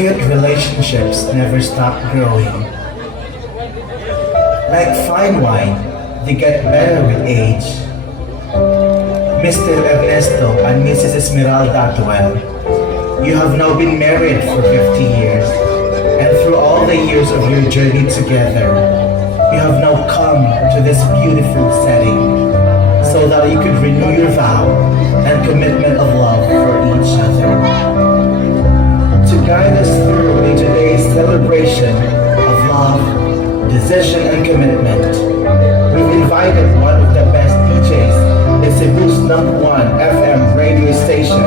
cute relationships never stop growing. Like fine wine, they get better with age. Mr. Ernesto and Mrs. Esmeralda Atuel, you have now been married for 50 years, and through all the years of your journey together, you have now come to this beautiful setting so that you could renew your vow and commitment of love for each other. To guide us through in today's celebration of love, decision, and commitment, we've invited one of the best DJs in Cebu's #1 FM radio station,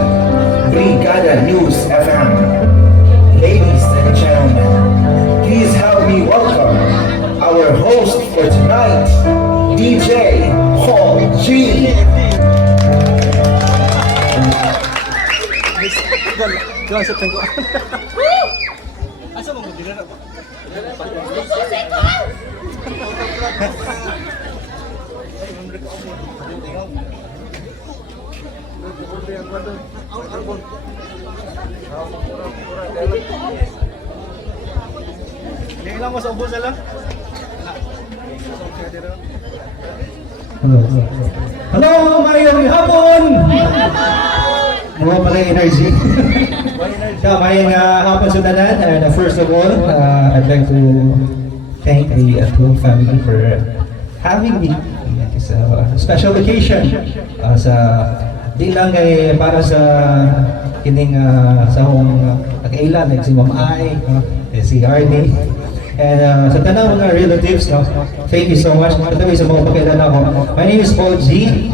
Brigada News FM. Ladies and gentlemen, please help me welcome our host for tonight, DJ Paul G. Hindi lang mo sa ubos na lang. Hello, mayong hapon! Mga pala energy. Mayong hapon sa tanan. And first of all, I'd like to thank the Atuel family for having me. It's a special occasion. Di lang ay para sa kining sa akong kailan, like si Ma'am Ai, si Arnie. And sa tanang mga relatives, thank you so much. Ito sa mga pagkilala ko. My name is Paul G.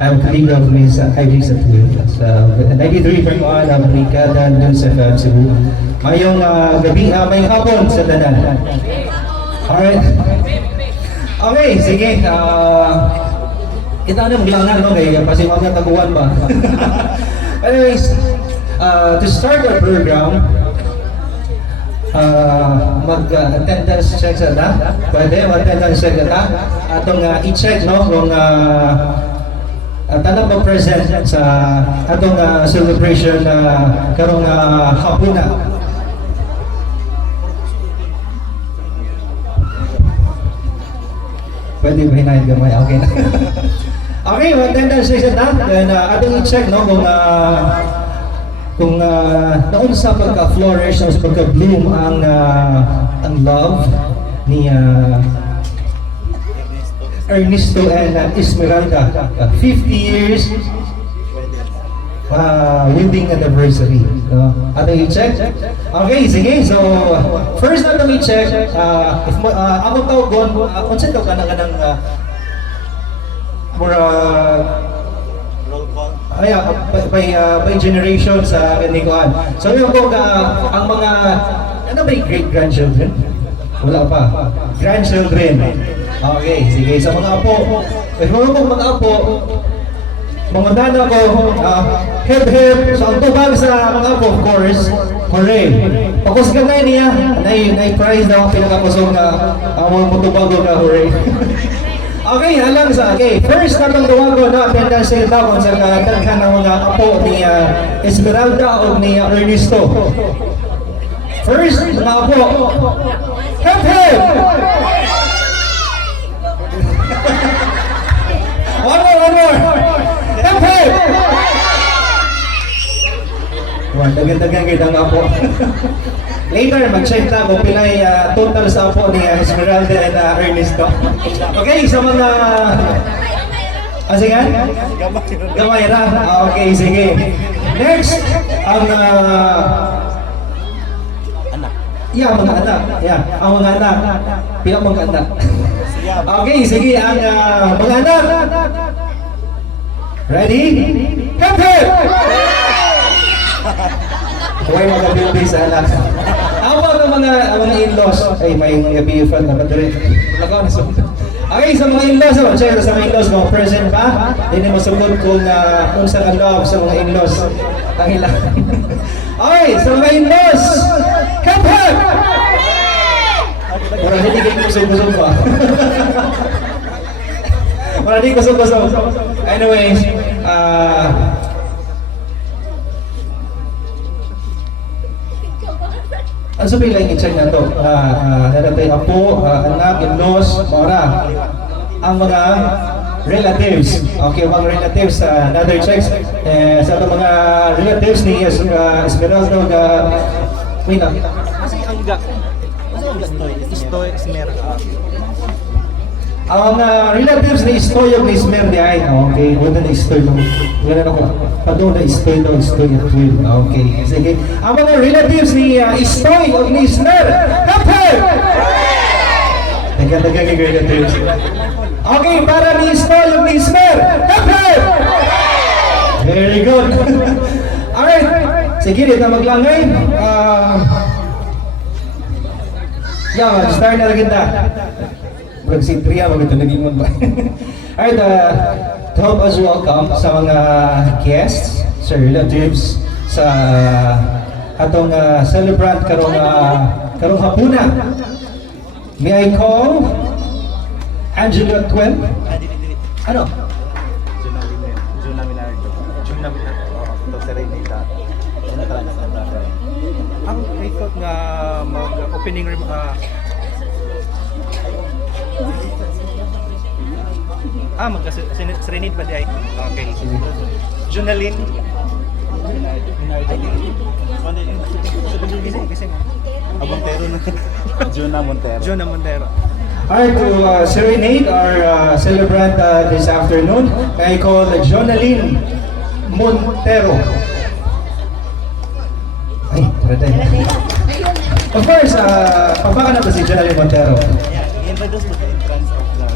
I'm a colleague of Ms. Ivy Atuel. Sa 93.1 ang Brigada News FM Cebu. Mayong gabi, mayong hapon sa tanan. Alright. Okay, sige. Kita na maglangan, no? Kaya pasimang na taguan ba? Anyways, to start our program, mag-attendance check sa na. Pwede, mag-attendance check na. Atong i-check, no? Kung tanang mag-present sa atong celebration karong hapon na. Pwede ba hinahin gamay? Okay na. Okay, mag-attendance check na. Then atong i-check, no? Kung naon sa pagka-flourish, sa pagka-bloom ang love ni Ernesto and Esmeralda. 50 years wedding anniversary. Atong i-check? Okay, sige. So, first na itong i-check, if ako tawgon, kung saan ka na for by generation sa kanikuan. So yung kung ang mga ano ba yung great-grandchildren? Wala pa. Grandchildren. Okay, sige. Sa mga apo, mga apo, mga nana ko, hip. So ang tubag sa mga apo, of course, hooray. Pagkusgan na niya, na-prize daw ang pinakakusog na ang mutubag na hooray. Okay, halang sa first natong duwago na attendance sa tawon sa daghan ng mga apo ni Esmeralda o ni Ernesto. First, mga apo. Hip! One more! Hip! Dagan-dagan kayo ng apo. Later, mag-check na kung pinay total sa apo ni Esmeralda and Ernesto. Okay, sa mga... sige? Gamay na. Okay, sige. Next, ang... mga anak. Ang mga anak. Pilang mga anak. Okay, sige. Ang mga anak. Ready? Hip! Huwag mag-building sa anak. Ang mga in-laws, ay may BFF na padre. Okay, sa mga in-laws, check sa mga in-laws mo, present pa? Hindi mo sagot kung sa ka-love sa mga in-laws. Ang ilang. Okay, sa mga in-laws, hip! Parang hindi kayo kusog-kusog pa. Parang hindi kusog-kusog. Anyways, Ang sabi lang i-check na ito, naratay apo, anak, in-laws, mora. Ang mga relatives, okay, mga relatives, another checks, sa itong mga relatives ni Esmeralda, wait lang. Kasi angga. Istoy, Esmer. Ang relatives ni Istoy o ni Esmer di ay, okay, wala na Istoy mo. Wala na ko. Pado na Istoy daw, Istoy at Will. Okay, sige. Ang mga relatives ni Istoy o ni Esmer, happy! Nagkatagang yung relatives. Okay, para ni Istoy o ni Esmer, happy! Very good. Alright, sige, dito na maglangay. Yeah, start na lagi na. Pag si Priya, maganda naging mo ba? Alright, to help us welcome sa mga guests, sa relatives, sa atong celebrant karong hapuna. May I call Angela Twen? Ano? Juna Minardo. Ito sa Reynita. Ano talaga sa brother? Ang I thought nga mag-opening mag-serenade ba di ay? Okay. Junalyn. Montero na. Juna Montero. Alright, to serenade our celebrant this afternoon, I call Jonalyn Montero. Ay, taraday. Of course, pabaka na ba si Jonalyn Montero? Introduce to the entrance of the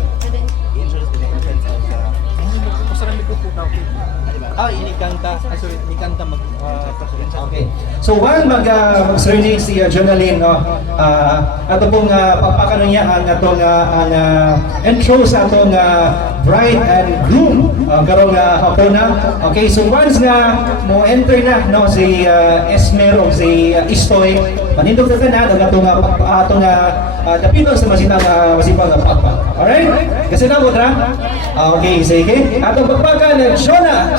Pasarami ko po tao. Inikanta. Sorry, inikanta mag-presidential. Okay. So, while mag-serenade si Jonalyn, no, ato pong papakano niya ang atong intro sa atong bride and groom karong hapuna. Okay, so once na mo enter na no si Esmer o si Istoy, manindog na tanan ang atong dapito sa masipang pagpag. Alright? Kasi na mo tra? Okay, sige. Atong pagpakan ng Jonah.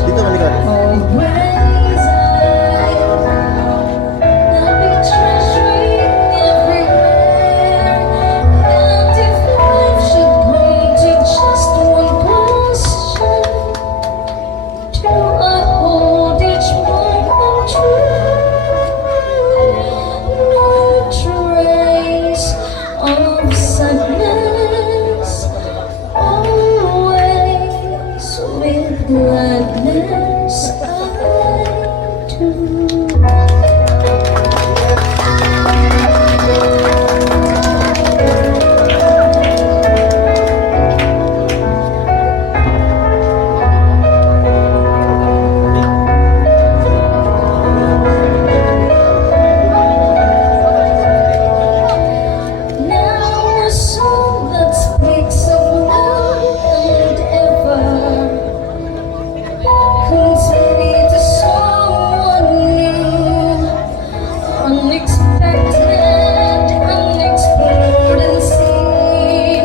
Dito balikan. Gladness I do. Now a song that speaks of love and ever comes me to someone new, unexpected, unexplored and seen.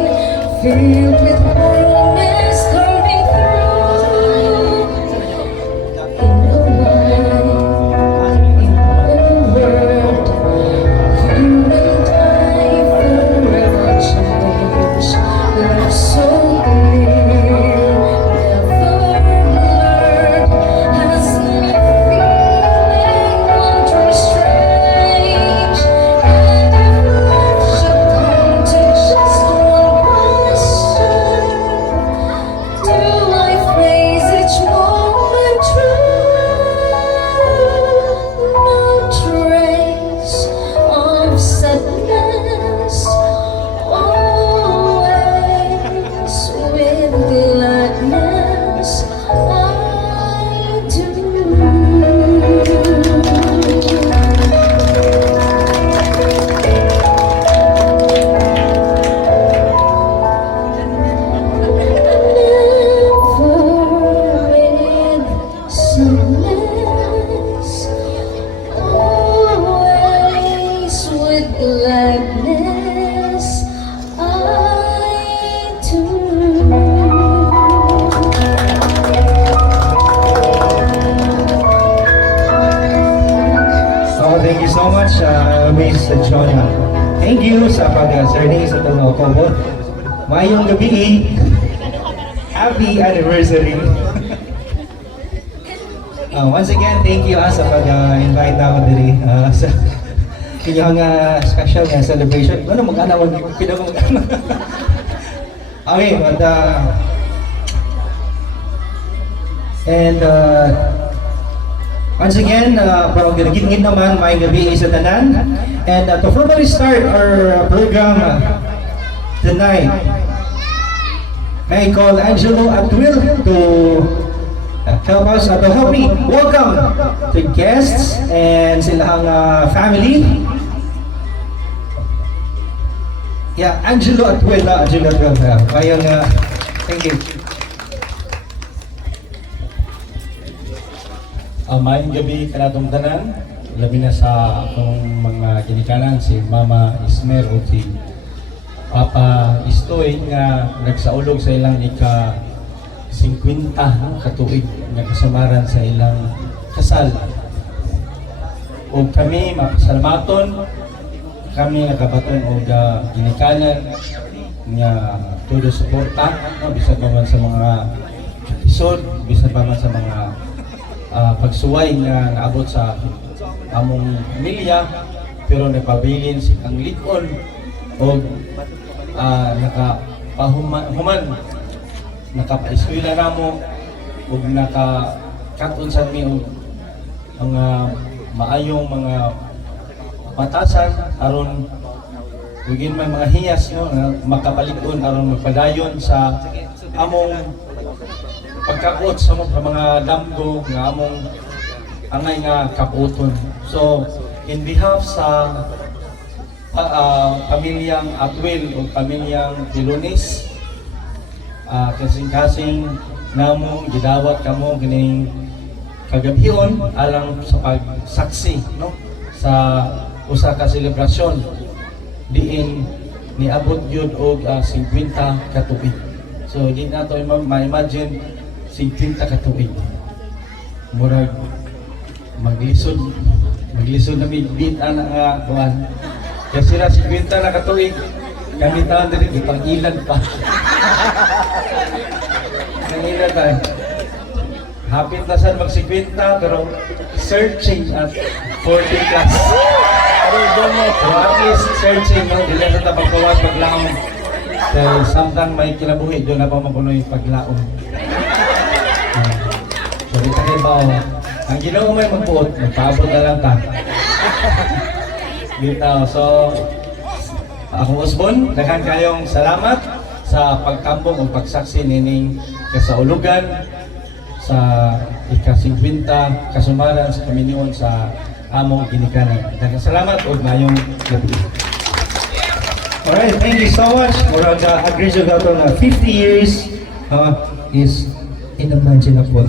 you so much, Miss Jonah. Thank you sa pag-serning sa itong Kobo. Mayong gabi. Happy anniversary. Once again, thank you sa pag-invite naman diri sa inyong special celebration. Ano mag-anawag pinamang okay, but and once again, parang ginagin naman, may gabi sa tanan. And to formally start our program tonight, may I call Angelo Atwil to help us, to help me welcome the guests and silang family. Yeah, Angelo Atwil. Ayun, thank you. Maayong gabi kanatong tanan, labi na sa akong mga ginikanan, si Mama Ismer o si Papa Istoy nga nagsaulog sa ilang ika-50 katuig nga kasamaran sa ilang kasal. O kami mapasalamaton, kami nakabaton o ginikanan nga todo suporta, bisan pa man sa mga episode, bisan pa man sa mga pagsuway nga naabot sa among pamilya, pero napabilin ang likon o nakapahuman, nakapaeskwela namo o nakakaton sa mi mga maayong mga matasan aron ugin may mga hiyas no makapalig-on aron magpadayon sa among pagkaot sa mga damgo nga among angay nga kaputon. So in behalf sa pamilyang Atwil o pamilyang Pilones, kasing-kasing namong gidawat kamo kining kagabhion alang sa pagsaksi no sa usa ka selebrasyon diin niabot gyud og 50 ka tuig. So di nato ma-imagine 50 ka tuig. Murag maglisod na midbit ana nga kuan. Kasi na 50 na ka tuig kami taon diri itang ilan pa. Kanina tayo. Hapit na sa mag-50 pero searching at 40 plus. So at least searching, no? Dili sa tabagpawan paglaom. So samtang may kinabuhi, doon na pa mapunoy paglaom. So dito kayo ba, ang Ginoo may magbuot, magpaabot na lang ta. Dito, so akong Osbon, daghang kayong salamat sa pagtambong o pagsaksi nining kasaulugan sa ika-50 kasumaran sa Panginoon sa among ginikanan. Daghang salamat o mayong gabi. Alright, thank you so much. Murag agree siya dato na 50 years is inimaginable.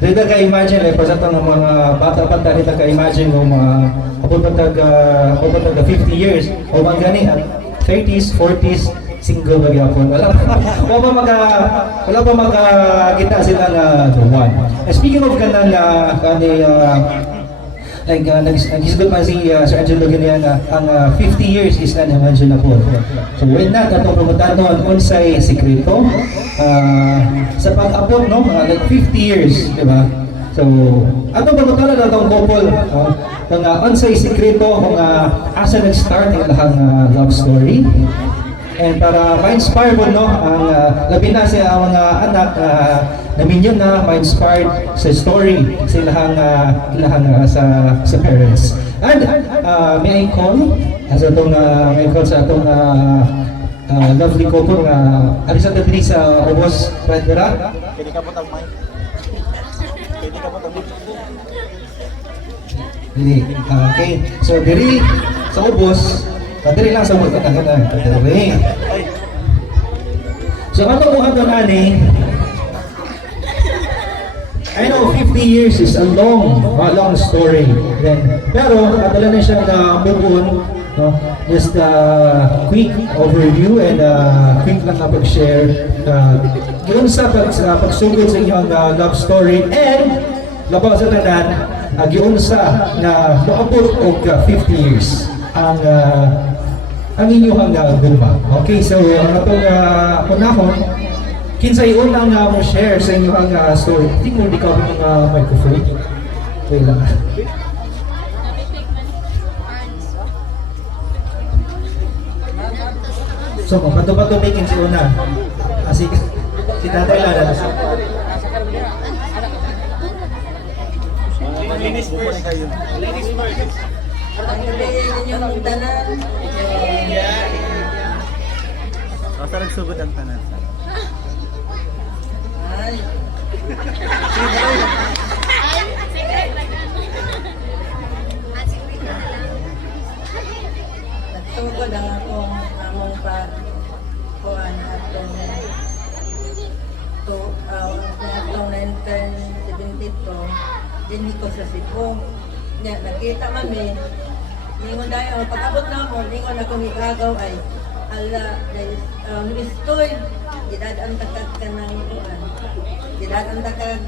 Dito ka-imagine, pa sa itong mga bata pa dito ka-imagine ng mga kapag 50 years o mga gani at 30s, 40s, single ba yapon. Wala pa makakita sila na the one. Speaking of kanan na naghisgot man si Sir Angelo ganyan ang 50 years is unimaginable. So when not atong pumutanon unsay sikreto sa pag-abot no like 50 years, di ba? So atong pumutanon atong couple kung unsay sikreto kung asa nag-start ang lahang love story. And para ma-inspire mo no ang labi na sa mga anak na minyon na ma-inspired sa story sa ilahang sa parents. And may I call as atong may call sa atong lovely couple nga alisa diri sa Obos Pradera. Pwede ka po tagmay. Okay. So diri sa Obos diri lang sa mga katagan. Diri. So ato ko ato ani. I know 50 years is a long story. Then pero adala na siya na move on, no? Just quick overview and quick lang na pag-share yun sa pagsugod sa inyong love story and labaw sa tanan giunsa na moabot og 50 years ang inyong guma. Okay, so ang atong kunahon kinsay unang mo share sa inyong story. Tingol di ka mga microphone. Wait lang. So, pato-pato may kinsi una. Kasi, si tatay lang na. Ladies first. Ladies first. Yung tanan. Basta nagsugod ang tanan. Ay. Nagsugod ang akong among kuan atong atong 1972 din ko sa Cebu. Nya nakita kami ningon dayo pag-abot na mo ningon akong igagaw ay ala listoy gidadaan takag kanang kuan gidadaan takag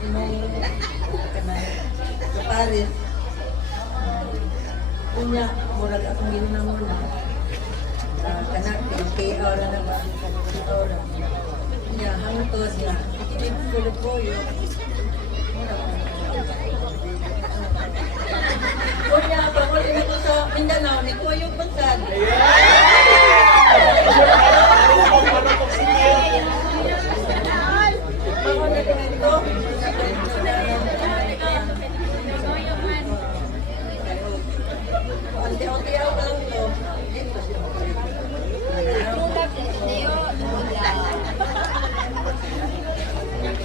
imong kanang sa Paris unya murag akong ginamon na kanak kay ora na ba ora nya hangtod nga ikinig ko yo Kuya, pagwali na ko sa Mindanao, ni Kuya yung bansad. Bago na ito, Unti-unti ako lang ito.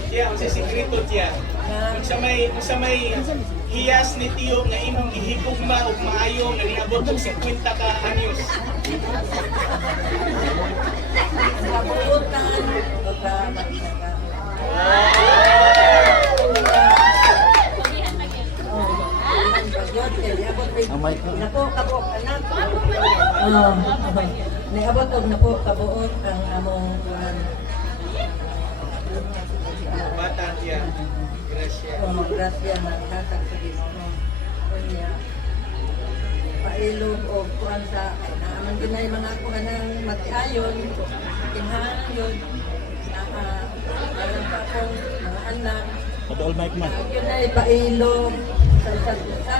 Tiya, ang sisikreto tiya. Sa may hiyas ni Tiyo nga imong gihigugma ug maayo nga niabot og 50 ka anyos. Kabuutan, pagka-magsaka. Napo kabuok anak. Niabot og napo kabuok ang among kuan. Bata tiya. Gracia. Grasya na hatag sa Ginoo. Kunya pailog o kuan sa naaman din ay mga kuan ng matiayon, kinahanglan yun. Alam pa akong mga anak. Padol mic man. Yun ay pailog sa isa't isa.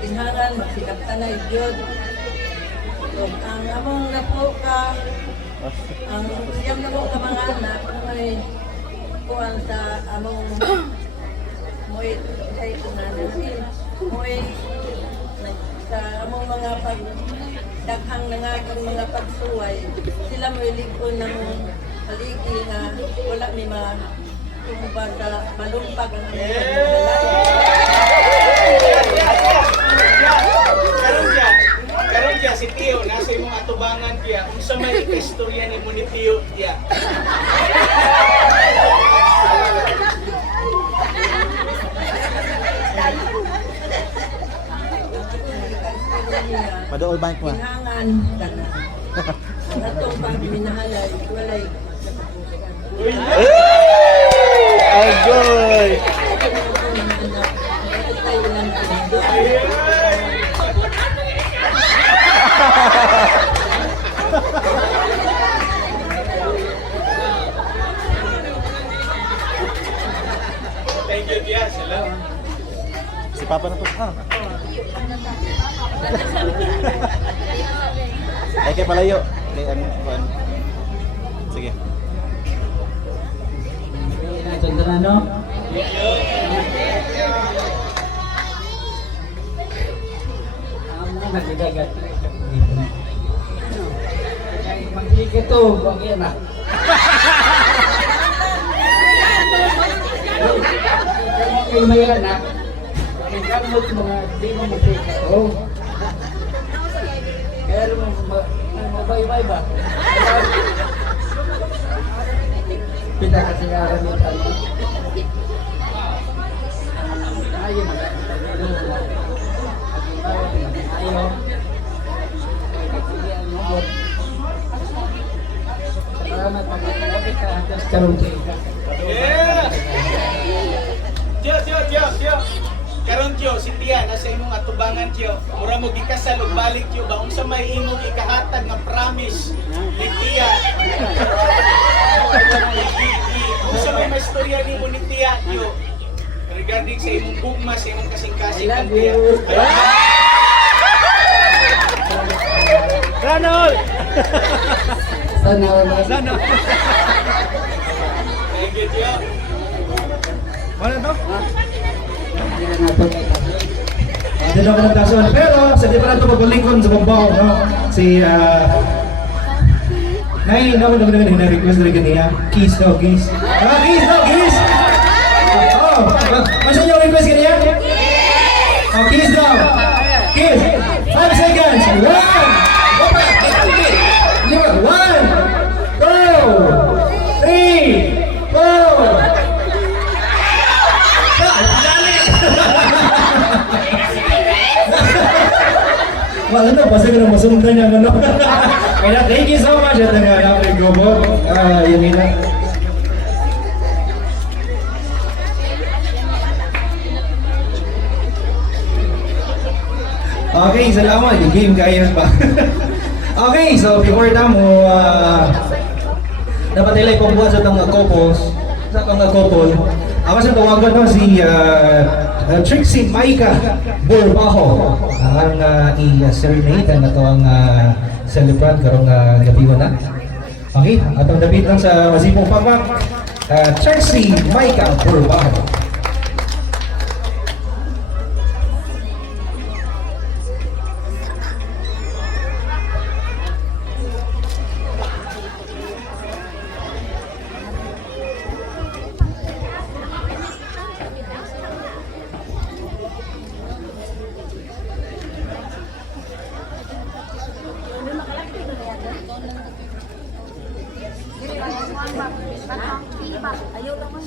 Kinahanglan magsikap tanay yun. Ang among napo ka, ang siyam na mo ka mga anak, ay kuan sa among moy ay kunanan moy sa among mga daghang nangagang mga pagsuway sila moy ligon ng paligi nga wala may tumba sa malumpag ang Karon tiya si Tiyo nasa imong atubangan tiya. Unsa may istorya nimo ni Tiyo tiya? Padol mic man. Kinhangan kana ang atong pagminahalay walay Agoy! tayo lang Thank you tiya. Salamat. Si Papa na to. Ay kay palayo. Kay ano? Sige. Ano? Nagdagat. Magligit to, bagay na. Kayo may anak, gamot mga di mo magligit to. Kaya mabay-bay ba? Pita kasi araw mo tayo. Ayun na. Ayaw. Salamat pag-kapit ka hanggang sa karong Yeah! Tiyo, tiyo, tiyo. atubangan tiyo. Mura mo gikasal ug balik tiyo ba unsa may imong ikahatag nga promise ni tiya. Unsa may istorya nimo ni tiya tiyo regarding sa imong gugma sa imong kasing-kasing ng tiya. Ronald! Sana. Thank you tiyo. Wala to? Hindi na ako nagtason. Pero sa di pa na ito pagbalikon sa bambaw, no? Si, Nay, na-request na rin niya. Kiss daw, kiss. Kiss daw, kiss! Oh, masa niyo request ka niya? Oh, kiss daw. Kiss. 5 seconds. 1, 2, 3, 4. Wala na, basta ka na masundan niya, ano? Kaya thank you so much at nangyayari ko po. Yun na. Okay, salamat. Game kayo pa. Okay, so before na mo, dapat nila ipagbuhat sa itong couples, sa itong couple. Ako sa tawagan no, si Trixie Maika Burbaho ang i-serenade na ito ang celebrant karong gabi na. Okay, atong dapit lang sa masipong pagwak, Trixie Maika Burbaho. Ayaw naman.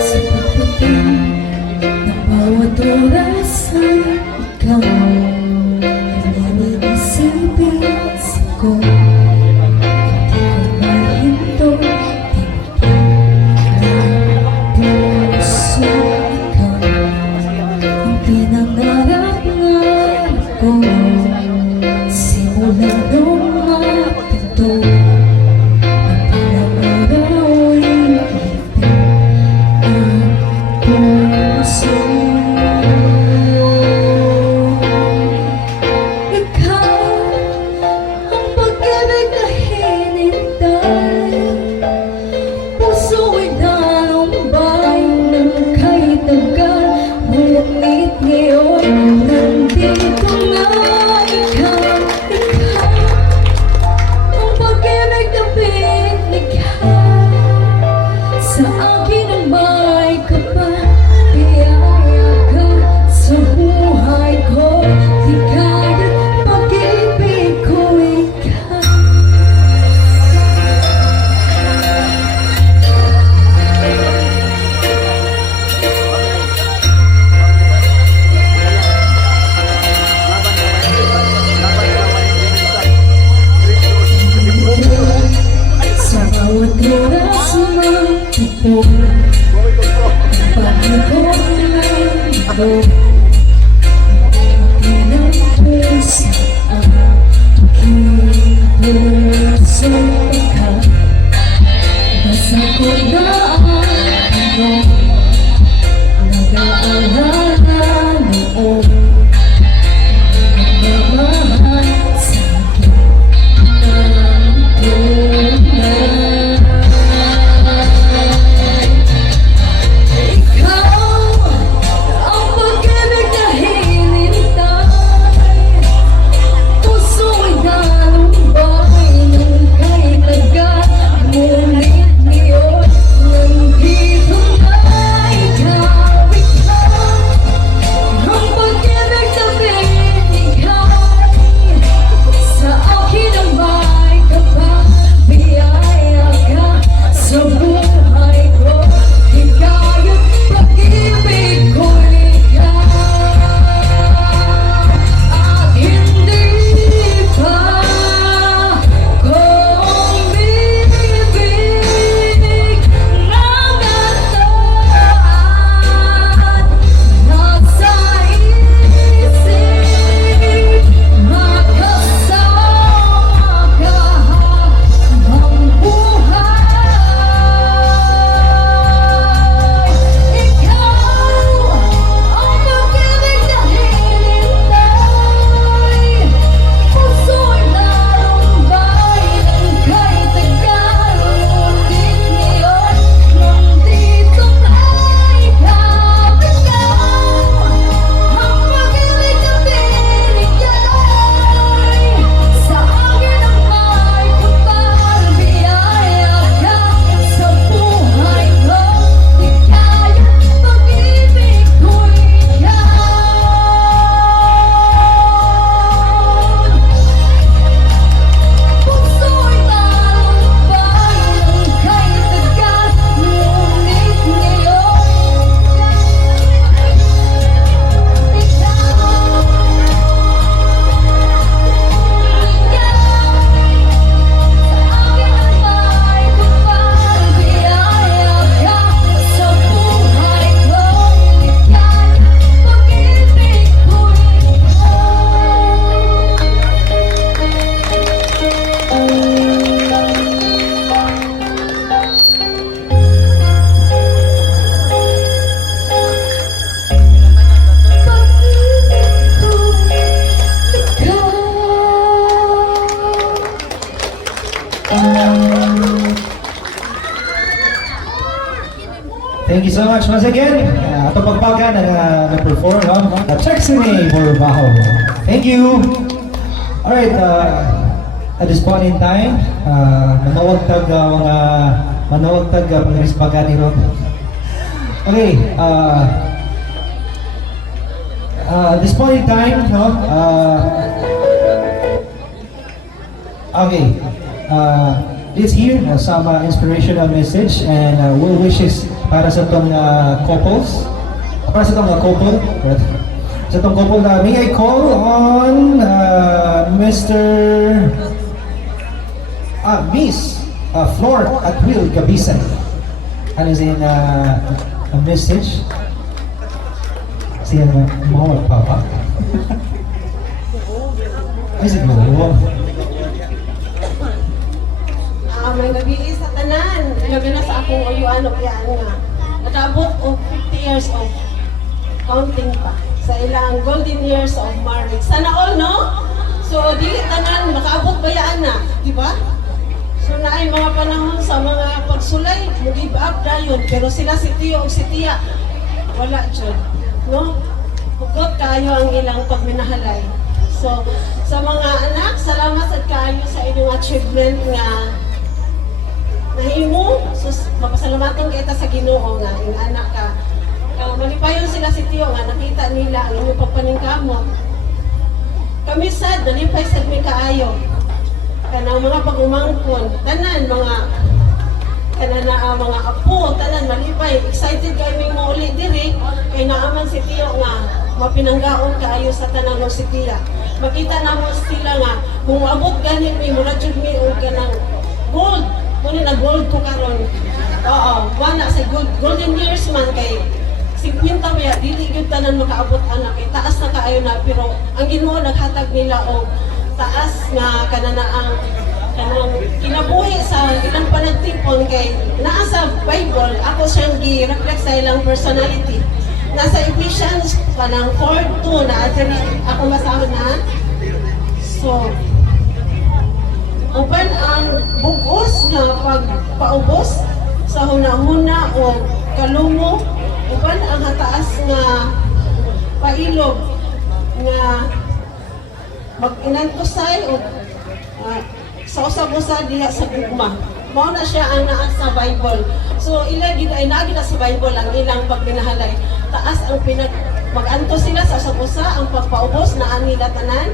Sa pagdating ng bawat oras ay ikaw ko, hindi ko mahinto, puso ikaw ang pinangarap-ngarap ko simula nung mapinto ang pinangarap ang puso. Thank you so much once again. Atong pagpaga na-perform, no? Chexime Borbaho. Thank you. Alright, at this point in time, manawagtag pang-rispaga ni Rob. Okay, at this point in time, no? Okay, let's hear some inspirational message and well wishes para sa itong couples. Para sa itong couple. Sa itong couple na may I call on Mr. Miss Flor Atwil Gabisan. Ano is a message? Siya na mawag papa. Is it mo? May gabi sa tanan, gabi na sa akong uyuan o kayaan nga. Natabot og 50 years of counting pa sa ilang golden years of marriage. Sana all, no? So, dili tanan, makaabot bayaan na, di ba? So, naay mga panahon sa mga pagsulay, mag-give up dayon, pero sila si Tio o si Tia, wala dyan, no? Hugot kayo ang ilang pagminahalay. So, sa mga anak, salamat sa kayo sa inyong achievement nga nahimo, sus, mapasalamatan kita sa Ginoo nga, yung anak ka. Malipayon sila si Tio nga, nakita nila ang inyong pagpaningkamot. Kami sad, nalipay sad may kaayo. Kanang mga pag-umangkon, tanan, mga apo, tanan, malipay. Excited kayo may mauli diri, kay naaman si Tio nga, mapinanggaon kaayo sa tanang si Tia. Makita naman sila nga, kung abot ganit may mula jud mi o ganang gold. Muna na gold ko karon. Oo, wala sa golden years man kay 50 maya dili gyud tanan makaabot anak kay taas na kaayo na pero ang Ginoo naghatag nila og taas nga kanang kinabuhi sa ilang panagtipon kay naa sa Bible ako siyang gi-reflect sa ilang personality. Nasa Ephesians kanang 4:2 na ako masahon na. So uban ang bugos nga pagpaubos sa hunahuna o kalumo, uban ang hataas nga pailog nga mag-inantusay o sa usab-usa diha sa gugma. Mao na siya ang naa sa Bible. So ila gid ay naa gid sa Bible ang ilang pagminahalay. Taas ang mag-antos sila sa usab-usa ang pagpaubos na nila tanan.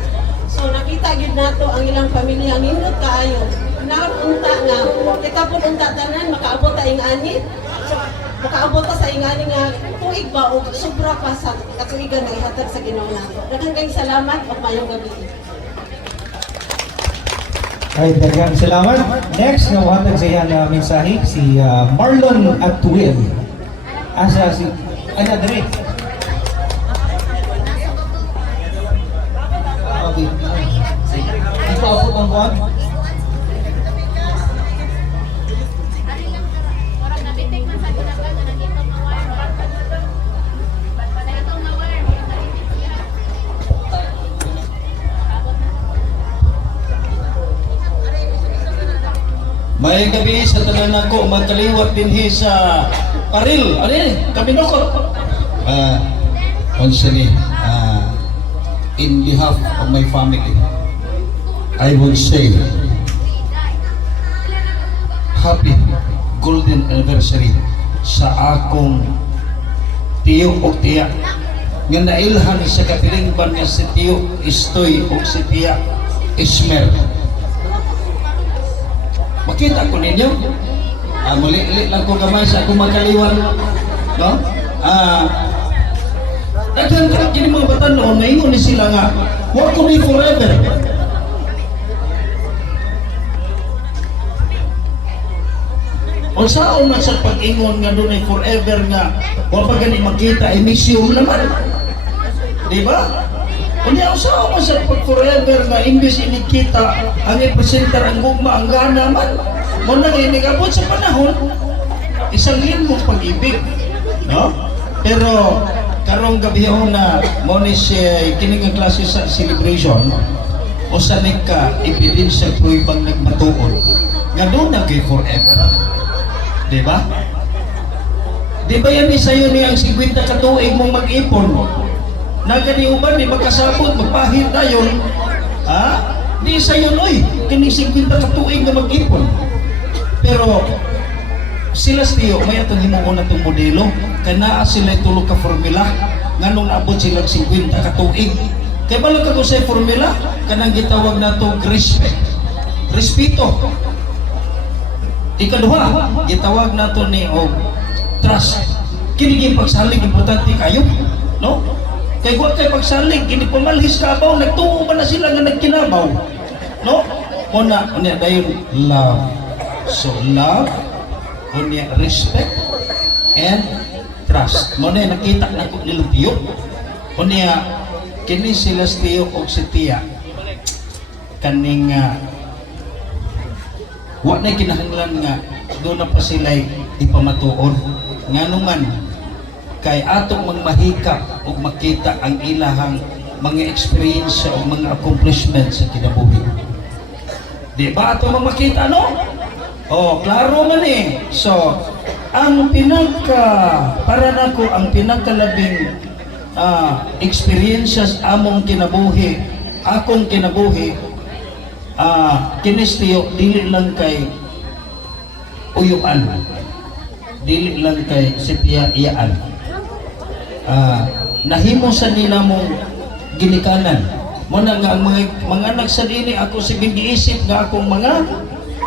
So nakita gyud nato ang ilang pamilya nindot kaayo. Naunta nga kita pud unta tanan makaabot ta ing ani. So makaabot ta sa ing ani nga tuig ba o sobra pa sa katuigan nga ihatag sa Ginoo nato. Daghang kayong salamat ug mayong gabi. Ay, daghang salamat. Next na wahatag sa iyan na mensahe si Marlon Atwil. Asa si ana dire. Ito ako ang kuwan. May gabi sa tanan ako magkaliwat dinhi sa Paril. Ano yan? Kabinokot. Honestly, in behalf of my family, I would say happy golden anniversary sa akong tiyo o tiya nga nailhan sa katilingban nga si Tiyo Istoy o si Tiya Ismer. Makita ko ninyo, muli-lit lang ko kamay sa akong magkaliwan, no? Daghan ka kini mga bata noon, naingon ni sila nga, what could be forever? Unsaon na sa pag-ingon nga doon ay forever nga, wala pa gani makita, ay mission naman. Di ba? Kunya unsaon man sa pag-forever nga, imbis inikita, ang ipresentar ang gugma, ang gana man. Muna nga inigabot sa panahon, isang limong pag-ibig. No? Pero, karong gabihon na mo ni kining nga klase sa celebration o sa ka ebidensya pruibang nagmatuon nga doon na kay forever, di ba? Di ba yan sa'yo niya ang 50 katuig mong mag-ipon? Nagani uban, di magkasabot, magpahit na yun. Ha? Di sa'yo, oy, kini 50 katuig na mag-ipon. Pero, sila Tiyo, may atong himuon na itong modelo, kaya naa sila itulog ka formula, nga nung abot silang 50 katuig. Kaya bala ka ko sa formula, kanang gitawag na itong respect. Respeto. Ikaduha, gitawag na ito ni trust. Kiniging pagsalig, importante kayo. No? Kaya huwag kayo pagsalig, kini pamalhis kabaw, nagtuo ba na sila nga nagkinabaw? No? Una, dayon love. So, love, unya respect, and trust. Muna nakita na ko nilang Tiyo. Unya, kini sila Tiyo o si Tia. Kaning wa na kinahanglan nga doon na pa sila ipamatuon. Nga naman, kay atong magmahika o makita ang ilahang mga experience o mga accomplishments sa kinabuhi. Di ba atong makita, no? Klaro man eh. So, ang para nako ang pinakalabing experiences among kinabuhi, akong kinabuhi, kinis Tiyo, dili lang kay uyuan, dili lang kay sitiyaan. Nahimo sa nila mong ginikanan. Muna nga ang mga anak sa dini, ako sige giisip nga akong mga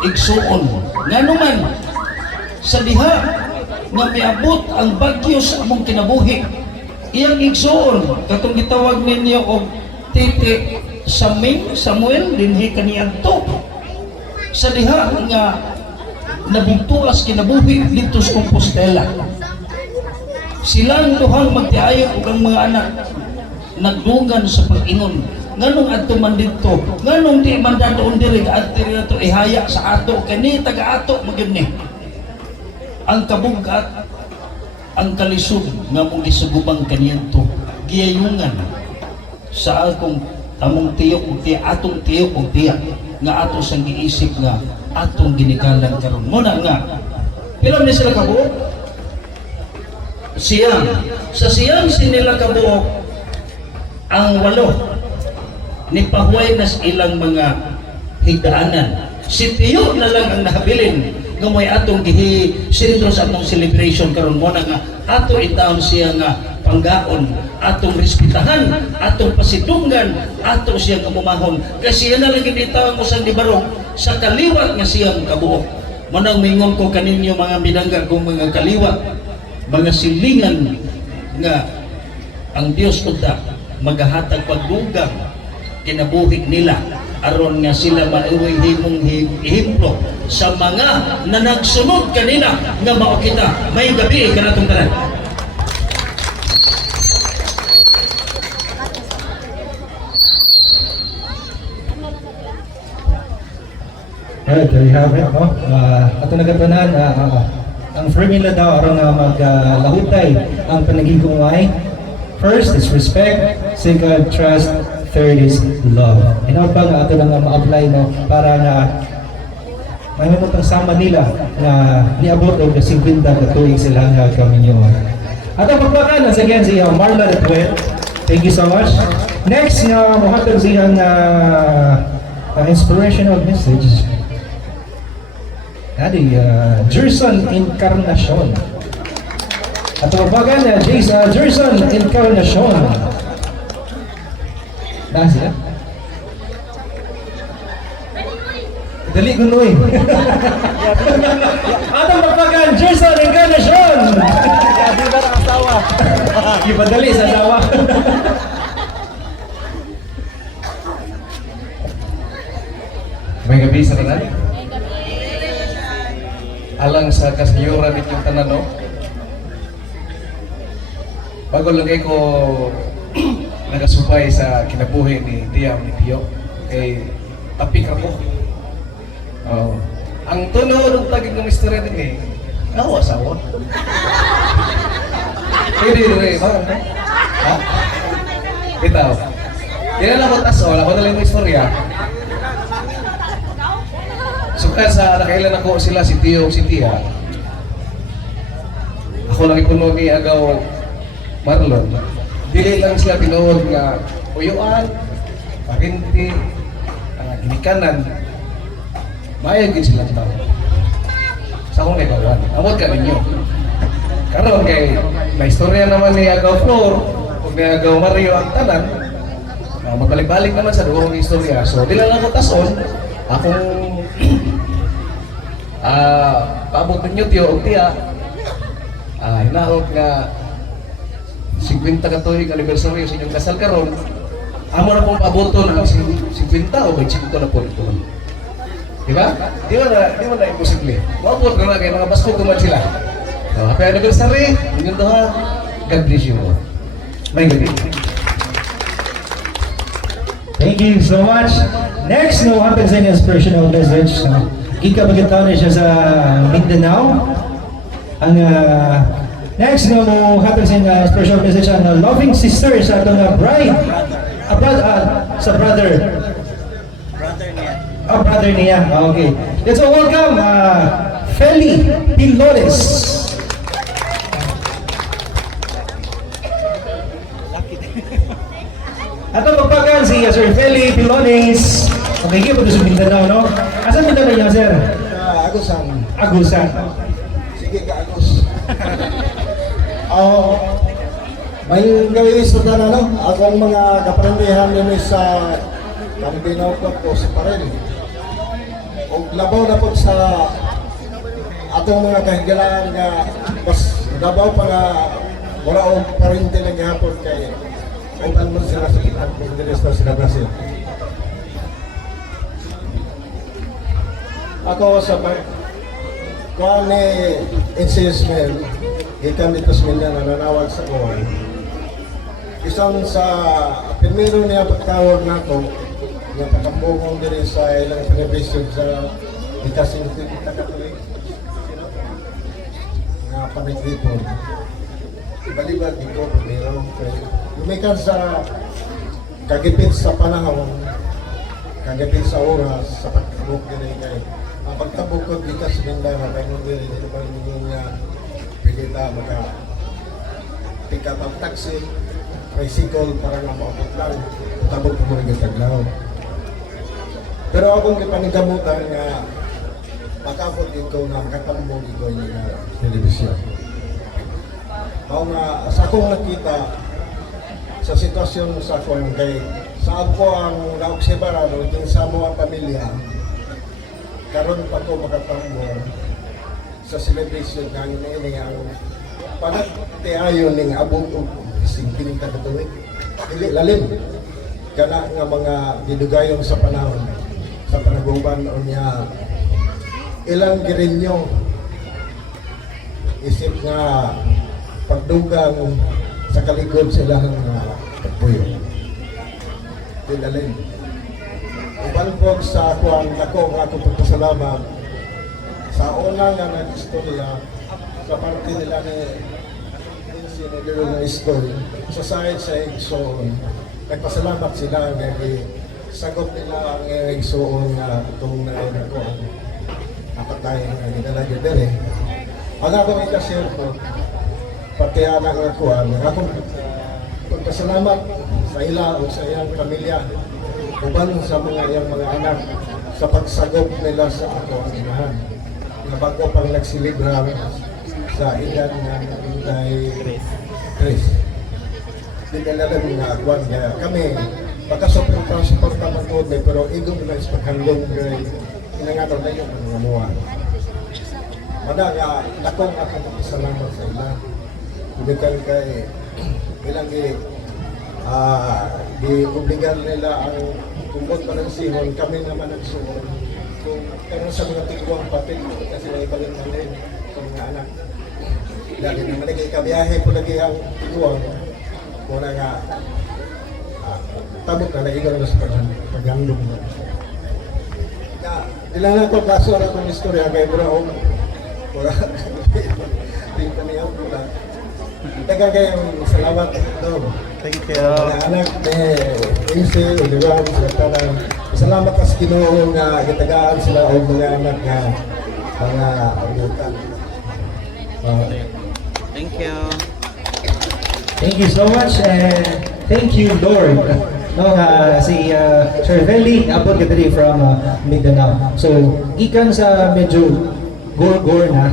igsuon. Nga naman, sa diha nga miabot ang bagyo sa among kinabuhi, iyang igsuon, katong gitawag ninyo og titi Samuel dinhi kaniadto. Sa diha nga nabugtuas kinabuhi dito sa Compostela. Silang duhang magtiayon ug ang mga anak nagdungan sa pag-ingon. Nganong adto man dito? Nganong di man dadoon diri adto to ihaya sa ato kani taga-ato magyud ni. Ang kabugat, ang kalisod nga mong gisugubang kaniadto giyayungan sa akong among Tiyo ug Tia, atong Tiyo ug Tia nga ato sang giisip nga atong ginikanan karon. Muna nga pila ni sila kabuok? Siyang. Sa siyang sinila kabuok ang 8 ni pahuway na ilang mga higdaanan. Si Tiyo na lang ang nahabilin nga may atong sentro sa atong celebration karon mo na nga ato itaon siya nga panggaon, atong respetahan, atong pasidunggan, ato siya nga mumahon. Kasi yan na lang ginitawag mo sa libarong sa kaliwat nga siyang kabuok. Manang mingon ko kaninyo mga binangga kong mga kaliwat, mga silingan nga ang Dios uda magahatag pagdugang kinabuhi nila aron nga sila mauwi himong ihemplo sa mga nanagsunod kanila nga mao kita. May gabi kanatong tanan. Alright, there you have it, no? Ato nagatunan, ang formula daw aron nga maglahutay ang panagigumay. First is respect, second trust, third is love. Inaw ba nga ato lang ma-apply, no, para nga may mamutang sama nila na niabot o na 50 katuig sila nga kaminyo. At ang pagpakanan sa again si Marla Retuet. Thank you so much. Next nga muhatag siyang inspirational message. Adi, Jerson Encarnacion. At mabagan na, Jerson Encarnacion. Nasa? Dali ko nuwi. At mabagan, Jerson Encarnacion. Di ba ang asawa? Ipadali sa asawa. May gabi sa tanan. Alang sa kasayuran inyong tanan, no? Bago lang ko nagasupay sa kinabuhi ni Tia ni Tiyo, kay tapik ako. Ang tunod ng tagig ng istorya din eh, nawasawa. Pwede rin, ba? Ha? Bitaw. Kaya lang ko taso, wala ko na lang yung istorya. Sukat sa nakailan ako sila si Tiyo o si Tia. Ako ako lang ipuno ni agaw Marlon. Dili lang sila tinuod nga uyuan, parinti, ginikanan. Mayag din silang tao. Sa akong nagawan, amod ka ninyo. Karon kay na istorya naman ni agaw Flor, ug ni agaw Mario ang tanan. Magbalik-balik naman sa duwang istorya. So, di lang ako tason, akong paabot ninyo tiyo o tiya, hinaot nga 50 katuig anniversary sa inyong kasal karon, amo na pong paaboton ang 50 o 25 na po ito. Diba? Di ba na imposible? Maabot na lang kayo, mga basko kumad sila. So, happy anniversary, inyong doha, God bless you all. May gabi. Thank you so much. Next, no happens in inspirational message. Ika bagitaw na siya sa Mindanao. Ang next, no mo happens in inspirational message ang loving sister sa atong bride. Sa brother. Brother niya. Okay. Let's all welcome Feli Pilones. Ato magpagan si Sir Feli Pilones. Okay, po sa Mindanao, no? Asan Mindanao niya, sir? Agusan. Agusan. Sige ka, Agus. May gawin sa na, no? Akong mga kaparandihan nyo sa Kambinaw ko sa Parel. O labaw na po sa atong mga kahigalaan nga mas labaw pa nga mura o parinte na gihapon kay Oban mo sila sa kitang kung dinis na sila Brazil. Ako sa kuha ni NCSML, ikan dito sa Mindanao na nanawag sa kuha. Isang sa primero niya pagtawag na ito, yung pagkambungong din sa ilang panabisyod sa itasing kita katuloy. Nga panagripon. Ibalibad dito, primero. Lumikan sa kagipit sa panahon, kagipit sa oras, sa pagtabok din kay ang pagtabok ko dito sa Mindanao, kay nung din, hindi naman niya pwede na pick up ang taxi, tricycle para nga maabot lang, tabok ko rin yung taglaw. Pero akong ipanigamutan nga makabot dito na makatambong ito yung telebisyon. Ako nga, sa akong nakita, sa sitwasyon sa ako kay sa ako ang naobserbaran din sa mga pamilya karon pa ko makatambong sa celebration ng ini ang panagtiayon ning abot og singkiling kadatuig dili lalim kana nga mga didugayon sa panahon sa panaguban o niya ilang girinyo isip nga pagdugang sa kaligod sila ng pagpuyo. Dinalin. Iban po sa kuwan ako nga akong pagpasalamat sa una nga nag-istorya sa parte nila ni siniguro na story sa side sa Igsoon. Nagpasalamat sila nga sagot nila ang Igsoon na itong na ako apat tayo nga ginalagyo dere. Ang akong ikashare ko pati anak nga kuhan, akong pagpasalamat sa ila o sa iyang pamilya uban sa mga iyang mga anak sa pagsagop nila sa ako ang inahan na bago pang nagsilibra sa edad na nagintay Chris. Di ka lang nga kuhan nga kami pagkasuporta magod may pero igong na is paghandong kay inangato na yung mga muha. Madaga, nakong akong pagpasalamat sa ila. Bukan kay ilang di-obligar nila ang kumot pa ng sihon, kami naman ang suhon. Kung karon sa mga tigwang patik, kasi may ibalin na rin itong mga anak. Dahil naman nagkikabiyahe po lagi ang tigwang, kung nga tabot na naigaw na sa paghandong mo. Ilang na ito, kaso na itong istorya kay Brown. Wala, di pa niya po lang. Taga kayong salamat doon. Thank you. Mga anak ni Imse, Uliwan, sila tanan. Salamat sa Ginoo nga gitagaan sila o mga anak nga mga ugutan. Thank you. Thank you so much and thank you Lord. No, si Sir Veli, abot ka diri from Mindanao. So, gikan sa medyo gore-gore na.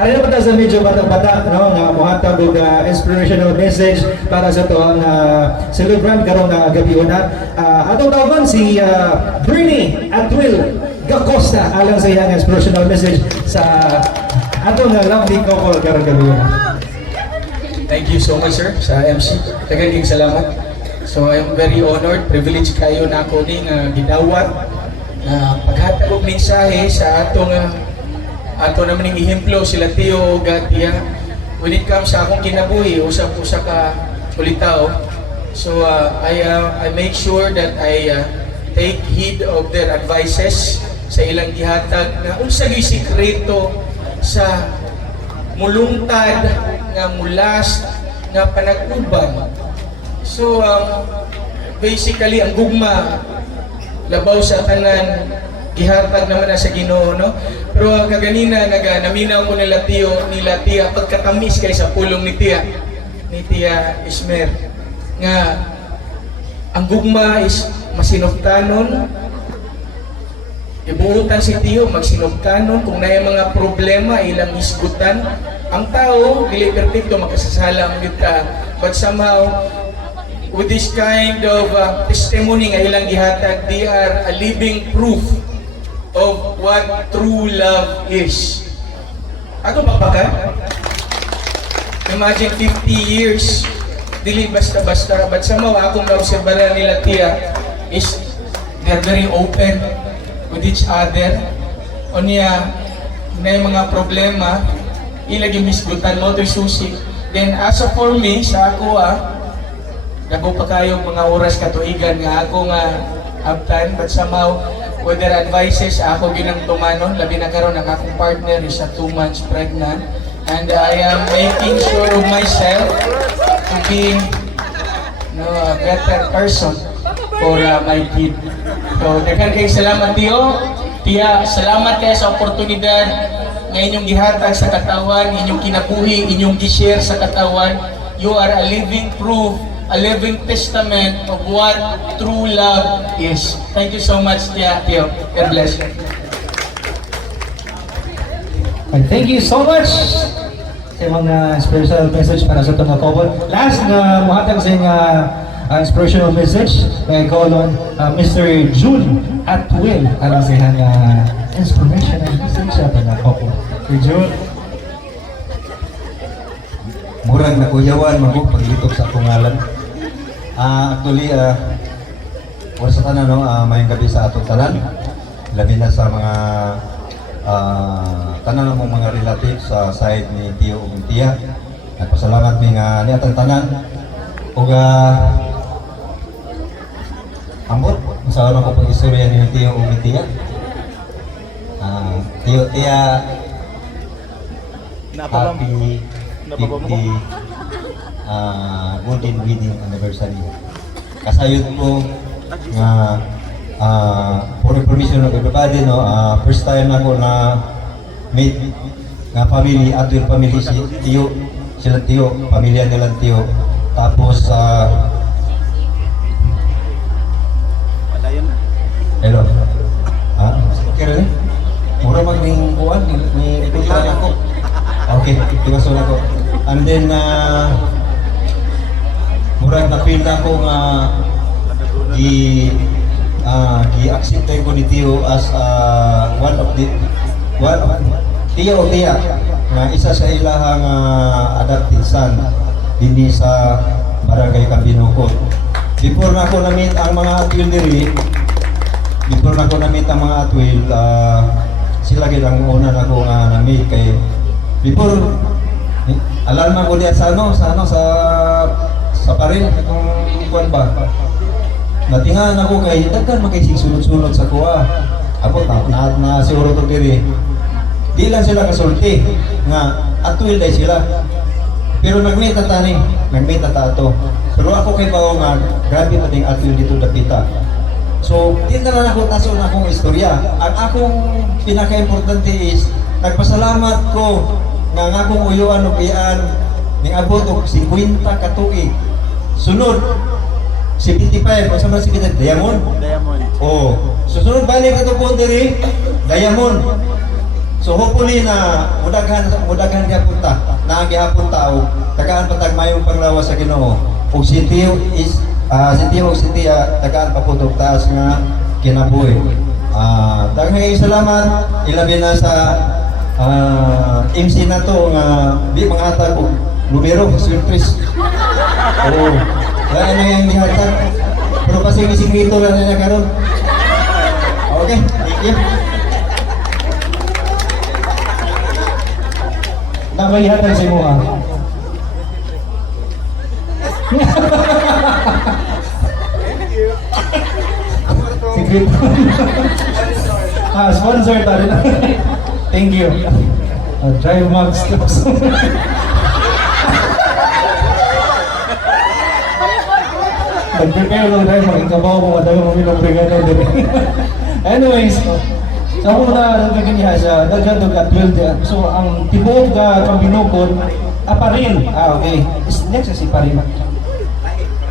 Ano naman ta sa medyo bata-bata, no, nga muhatag og inspirational message para sa to ang celebrant karong gabi una. Atong tawgon si Bernie Atwil Gacosta alang sa iyang inspirational message sa atong lovely couple karong gabi una. Thank you so much, sir, sa MC. Daghang salamat. So I am very honored, privileged kayo na ako ning gidawat na paghatag og mensahe sa atong ato naman ning ehemplo sila Tio ug Tia when it comes sa akong kinabuhi usa ka ulitaw. So I make sure that I take heed of their advices sa ilang gihatag na unsa gyud sikreto sa mulungtad nga mulas nga panag-uban. So basically ang gugma labaw sa tanan gihatag naman na sa Ginoo, no? Pero kaganina naminaw ko nila Tia pagkatamis kay sa pulong ni Tia Ismer nga ang gugma is masinugtanon. Ibuutan si Tio magsinugtanon kung naay mga problema ilang isgutan. Ang tao dili perpekto makasasala gyud ka, but somehow with this kind of testimony nga ilang gihatag, they are a living proof of what true love is. Ako papaka? Imagine 50 years, dili basta-basta, but somehow akong naobserbahan nila Tia is they're very open with each other. O niya, na yung mga problema, ilag yung misgutan mo, ito'y susi. Then as for me, sa ako dako pa kayo mga oras katuigan nga ako nga abtan, but somehow with their advices, ako ginang tumanon, labi na karon ang akong partner is 2 months pregnant, and I am making sure of myself to be a better person for my kid. So, daghan kayo salamat Tia, salamat kayo sa oportunidad nga inyong gihatag sa katawan, inyong kinabuhi, inyong gi-share sa katawan. You are a living proof, a living testament of what true love is. Thank you so much, Tio. God bless you. Thank you so much sa mga special message para sa itong couple. Last na muhatag sa yung inspirational message kay Colon, Mr. June Atwil alang sa yung inspirational message sa itong couple. Kay June. Murag na kuyawan magug paglitok sa akong ngalan. Actually, wala sa tanan, no, mayang gabi sa atong tanan. Labi na sa mga tanan ng mga relatives sa side ni Tio ug Tia. Nagpasalamat mi nga ni atong tanan. Ug ambot, masalamat ko pag istorya ni Tio ug Tia. Tia, happy 50 golden wedding anniversary. Kasayod ko nga for information of everybody, no, first time ako na meet nga family, Atwil family, si Tio, sila Tio, pamilya nila Tio. Tapos hello. Okay rin? Mura maging kuwan, ni ipintahan ako. Okay, tiwaso na ko. And then, murag na-feel na ko nga gi-accept ko ni Tio as one of Tio o Tia nga isa sa ilahang adopted son dinhi sa Barangay Kabinukot. Before na ako na-meet ang mga Atwil diri, sila gid ang una na ko nga na-meet kay before alarma ko diya sa paril itong kuwan ba. Natingahan ako kay daghan magkay sunod-sunod sa kuha. Abot na siguro to diri. Di lang sila kasulti nga Atwil day sila. Pero nagmeet ta to. Pero ako kay bao nga grabe pating Atwil dito dapita. So, di na lang ako taso na akong istorya. Ang akong pinaka-importante is nagpasalamat ko nga akong uyuan og iyan ning abot og 50 ka tuig. Sunod 75 unsa man si kita Diamond? Diamond. Oh, susunod balik ito po diri Diamond. So hopefully na mudaghan gyapon ta. Naa gyapon ta og tagaan patag mayong panglawas sa Ginoo. Ug si Tio is si Tio ug si Tia tagaan paputok taas nga kinabuhi. Daghang kayong salamat ilabi na sa MC na to nga di manghatag og numero sa surprise. Oo. Wala na yung nihatag. Pero kasi may sikrito lang na karon. Okay, thank you. Namayhatag sa mo ha. Secret. Sponsor tayo na. Thank you. Drive Max Tips. Nag-prepare lang tayo, magkabaw mo madami mo minumbrigan na din. Anyways, sa una nagkaganyahan siya, nagkatog at 12. So, ang tibuok na pambinukod, Aparin. Okay. Next si Parin.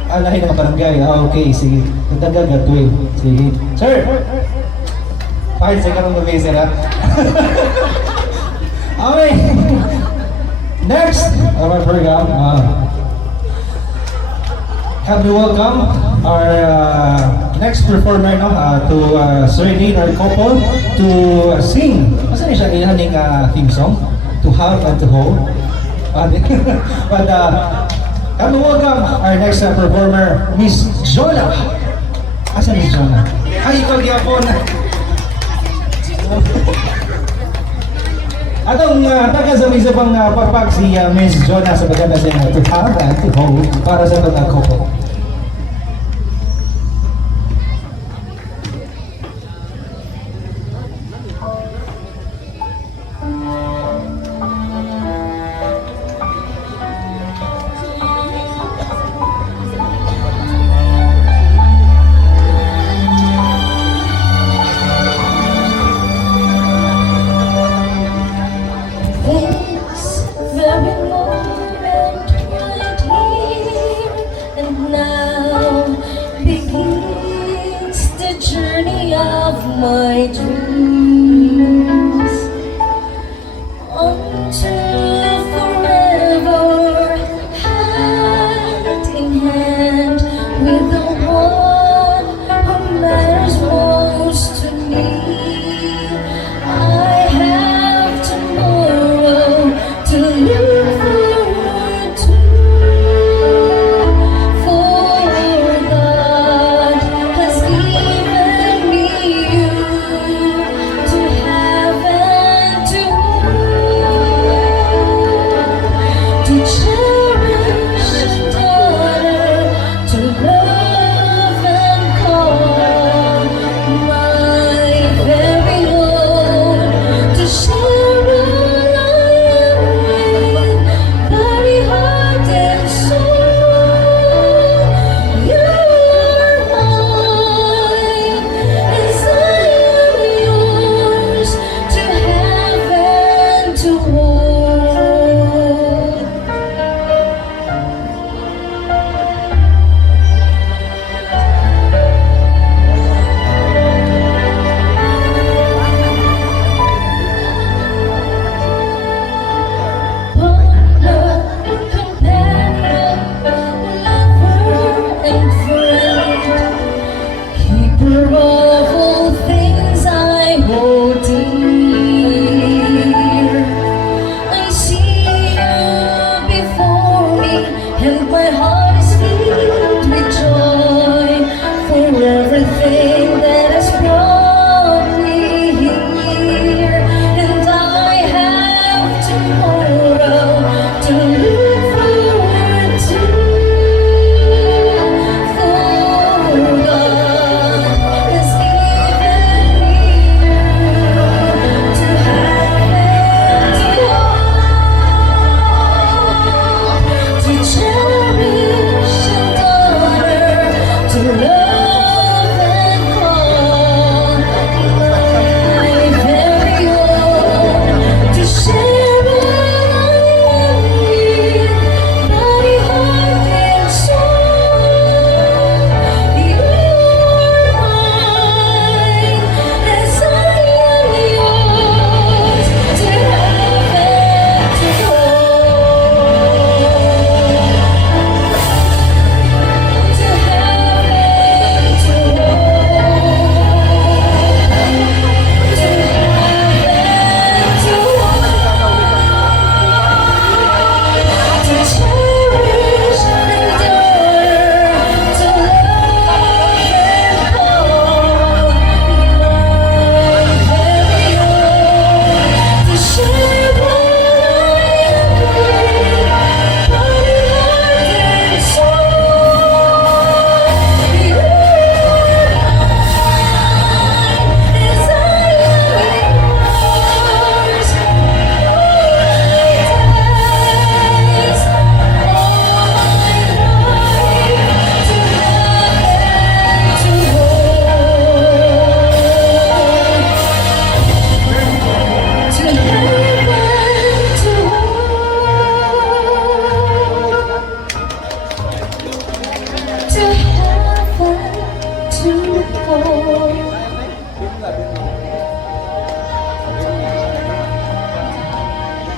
Lahi ng barangay. Okay, sige. Nagdagang at 12. Sige. Sir! Fine, sa karong gabi, sir, ha? Okay. Next, our program. Have we welcome our next performer to serenade our couple to sing. Masa niya siya ilahaning theme song? To have and to hold. But have we welcome our next performer, Miss Jonah. Asa Miss Jonah? Ay, ikaw gyapon. Atong taga sa isa pang pagpag si Miss Jonah sa pagkanta siya to have and to hold para sa couple. This very moment right here and now begins the journey of my dreams until forever, hand in hand with the one who matters most to me. I have tomorrow to look forward to, for God has given me you to have and to hold, to cherish and honor, to love and call my very own, to share all I am with, body, heart, and soul. You are mine, as I am yours, to have and to hold. Partner, companion, lover and friend, keeper of all things I hold dear. I see you before me, and my heart is filled with joy for everything that has brought me here. And I have tomorrow to look forward to, for God has given me you to have and to hold, to cherish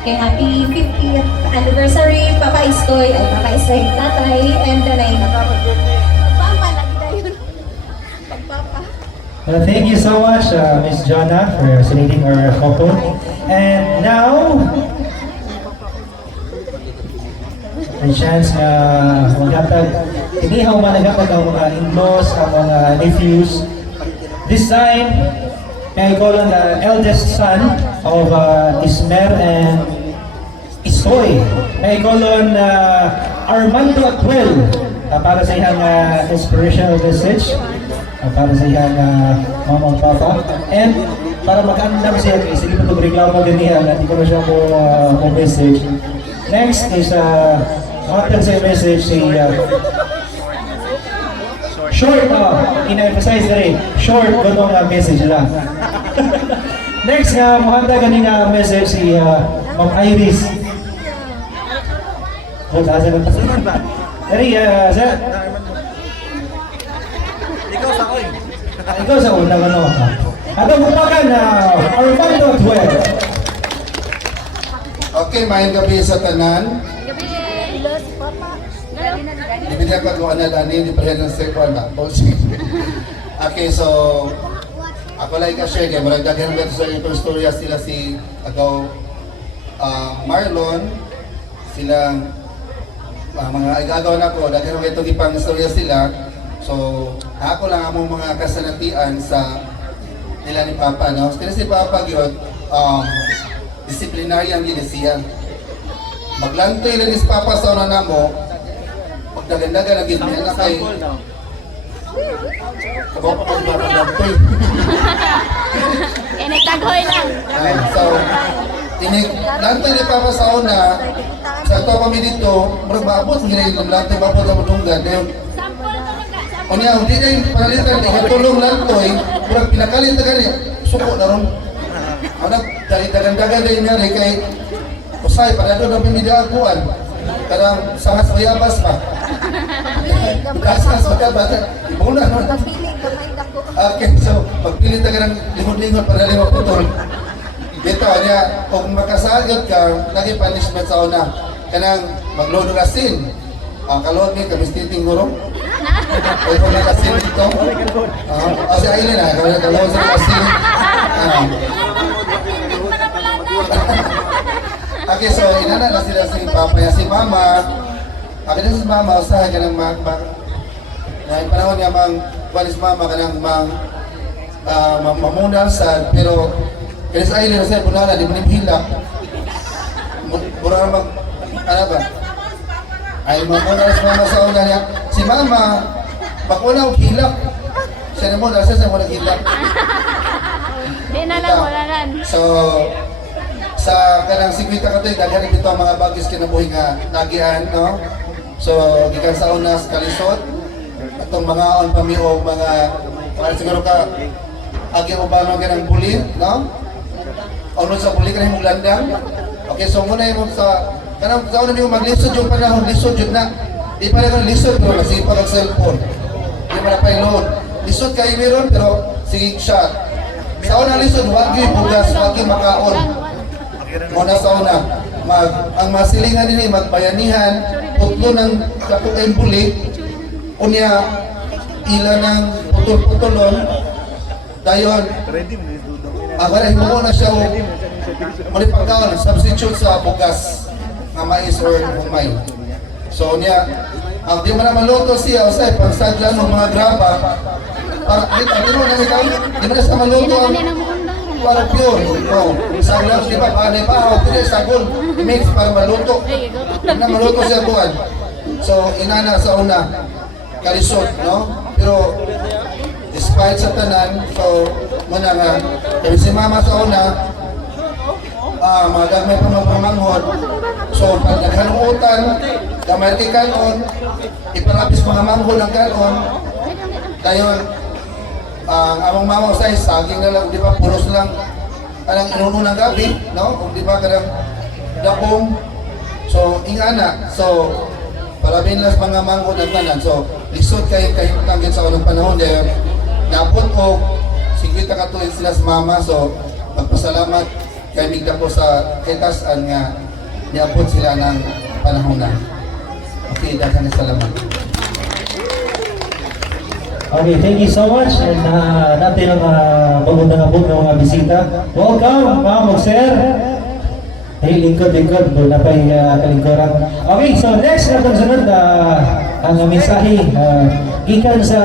kay happy 50th anniversary, Papa Istoy, ay Papa Istoy, tatay, and nanay. Pagpapa, lagi na yun. Pagpapa. Well, thank you so much, Miss Jonna, for selecting our couple. And now, may chance na maghatag, inihaw managatag ang mga in-laws, ang mga nephews. This time, may I call on the eldest son of Ismer and Isoy. May I call on Armando Atuel para sa iyang inspirational message, para sa iyang mama at papa. And para mag-andam siya, kasi hindi po reklamo din niya, hindi ko na siya po message. Next is, makatag sa message si short, ina-emphasize na rin, short, ganun ang message lang. Next nga, makatag ganing message si Ma'am Iris. Asa na pasunod ba? Dari, ikaw sa unang ano. Ano mo pa ka na Armando Atuel. Okay, mayang gabi sa tanan. Ibigay ko kung ano dani, di pa rin ang sekwan na. Okay, so ako lang ka-share kaya maragdagan naman sa itong storya sila si agaw Marlon, silang mga igagaw na ko, daghan naman itong ipang storya sila. So ako lang among mga kasanatian sa nila ni Papa, no? Kasi si Papa yun, disiplinaryan yun siya. Maglantoy lang si Papa sa una na mo, pagdagandagan ang gizmi na kay ako pa maglantoy. Nagtagoy lang. So, lantoy ni Papa sa una, sa ito kami dito, murag maabot, hindi na yung lantoy Papa sa mutunggan. O niya, hindi na yung panalitan, hindi katulong lantoy, murag pinakalit na gani, suko na ron. Ano, dagan-dagan na yun yan, kay usay, para doon ang pimidiakuan. Karang sangat mayabas pa. Kasas, magkabata, ibuna nun. Okay, so, pagpilit na ka ng lingon-lingon para lima putol. Dito, niya, kung makasagot ka, lagi punishment sa una. Kanang maglodo asin. Kalod niya, kamistiting guro. Kaya kung nakasin dito. Si Aileen na, kung nakalod sa asin. Okay, so inana na sila si Papa niya. Si Mama, din si Mama, usahay ka ng na yung panahon niya kuwan si Mama ka ng mamunal sa, pero kaya sa Aileen, usahay punala, di mo nimhilak. Mura na ano ba? Ay mamunal si Mama sa una niya. Si Mama, bakuna og hilak. Siya na mo, nasa siya mo naghilak. Di na lang, wala nan. So, sa kanang 50 katoy daghan dito ang mga bagis kinabuhi nga nagian, no? So gikan sa una sa kalisod atong mga on pamiog mga siguro ka agi ubano ganang bulit, no? Ono sa bulit kanang landang. Okay, so muna yung sa kanang sa una mi maglisod yung panahon, lisod jud na. Di pa lang lisod pero kasi pa ang cellphone. Di pa pa load. Lisod kay meron pero sige shot. Sa una lisod wag gyud bugas, wag gyud makaon. Muna sa una, ang masilingan nila magbayanihan, putlo ng kaputay bulit, unya ila ng putol-putolon, dayon, agad mo na siya malipagkaon, substitute sa bugas na mais or humay. So unya, ang di mo na maluto siya, usay, pagsadlan ng mga graba, di mo na siya maluto ang para pure. Sa lang, di ba, paanay pa, pwede sagol, mix para maluto. Na maluto siya buwan. So, inana sa una, kalisod, no? Pero, despite sa tanan, so, muna nga, kaya si Mama sa una, magagmay pa magpamanghod. So, pag naghanuutan, gamay kay kanon, ipalapis mga manghod ang kanon, dayon, ang among mama usay saging na lang, di ba, pulos lang anang inuno ng gabi, no? Kung di ba kadang dakong. So ingana, so parabin las mga manghod at tanan. So lisod kay tanggit sa unang panahon there. Napot ko 50 katuig sila sa mama, so magpasalamat kay migda po sa kitasan nga niabot sila ng panahon na. Okay, daghan na salamat. Okay, thank you so much. And natin ang pagpunta nga po ng mga bisita. Welcome, ma'am, sir. Hey, lingkod, doon na pa yung kalingkoran. Okay, so next na itong sunod, ang mensahe, ikan sa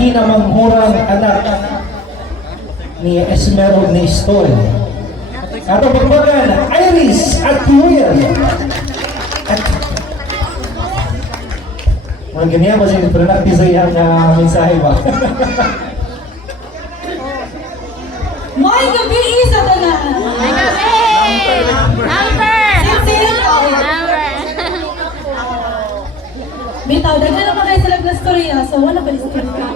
kinamangurang anak ni Esmer ni Stoy. Atong pagbagan, Iris at Will. Mga ganyan ba siya, pero nakita yung mensahe ba? May gabi sa tanan. Bitaw, daghan na pa kayo sila na storya, so wala pa rin storya.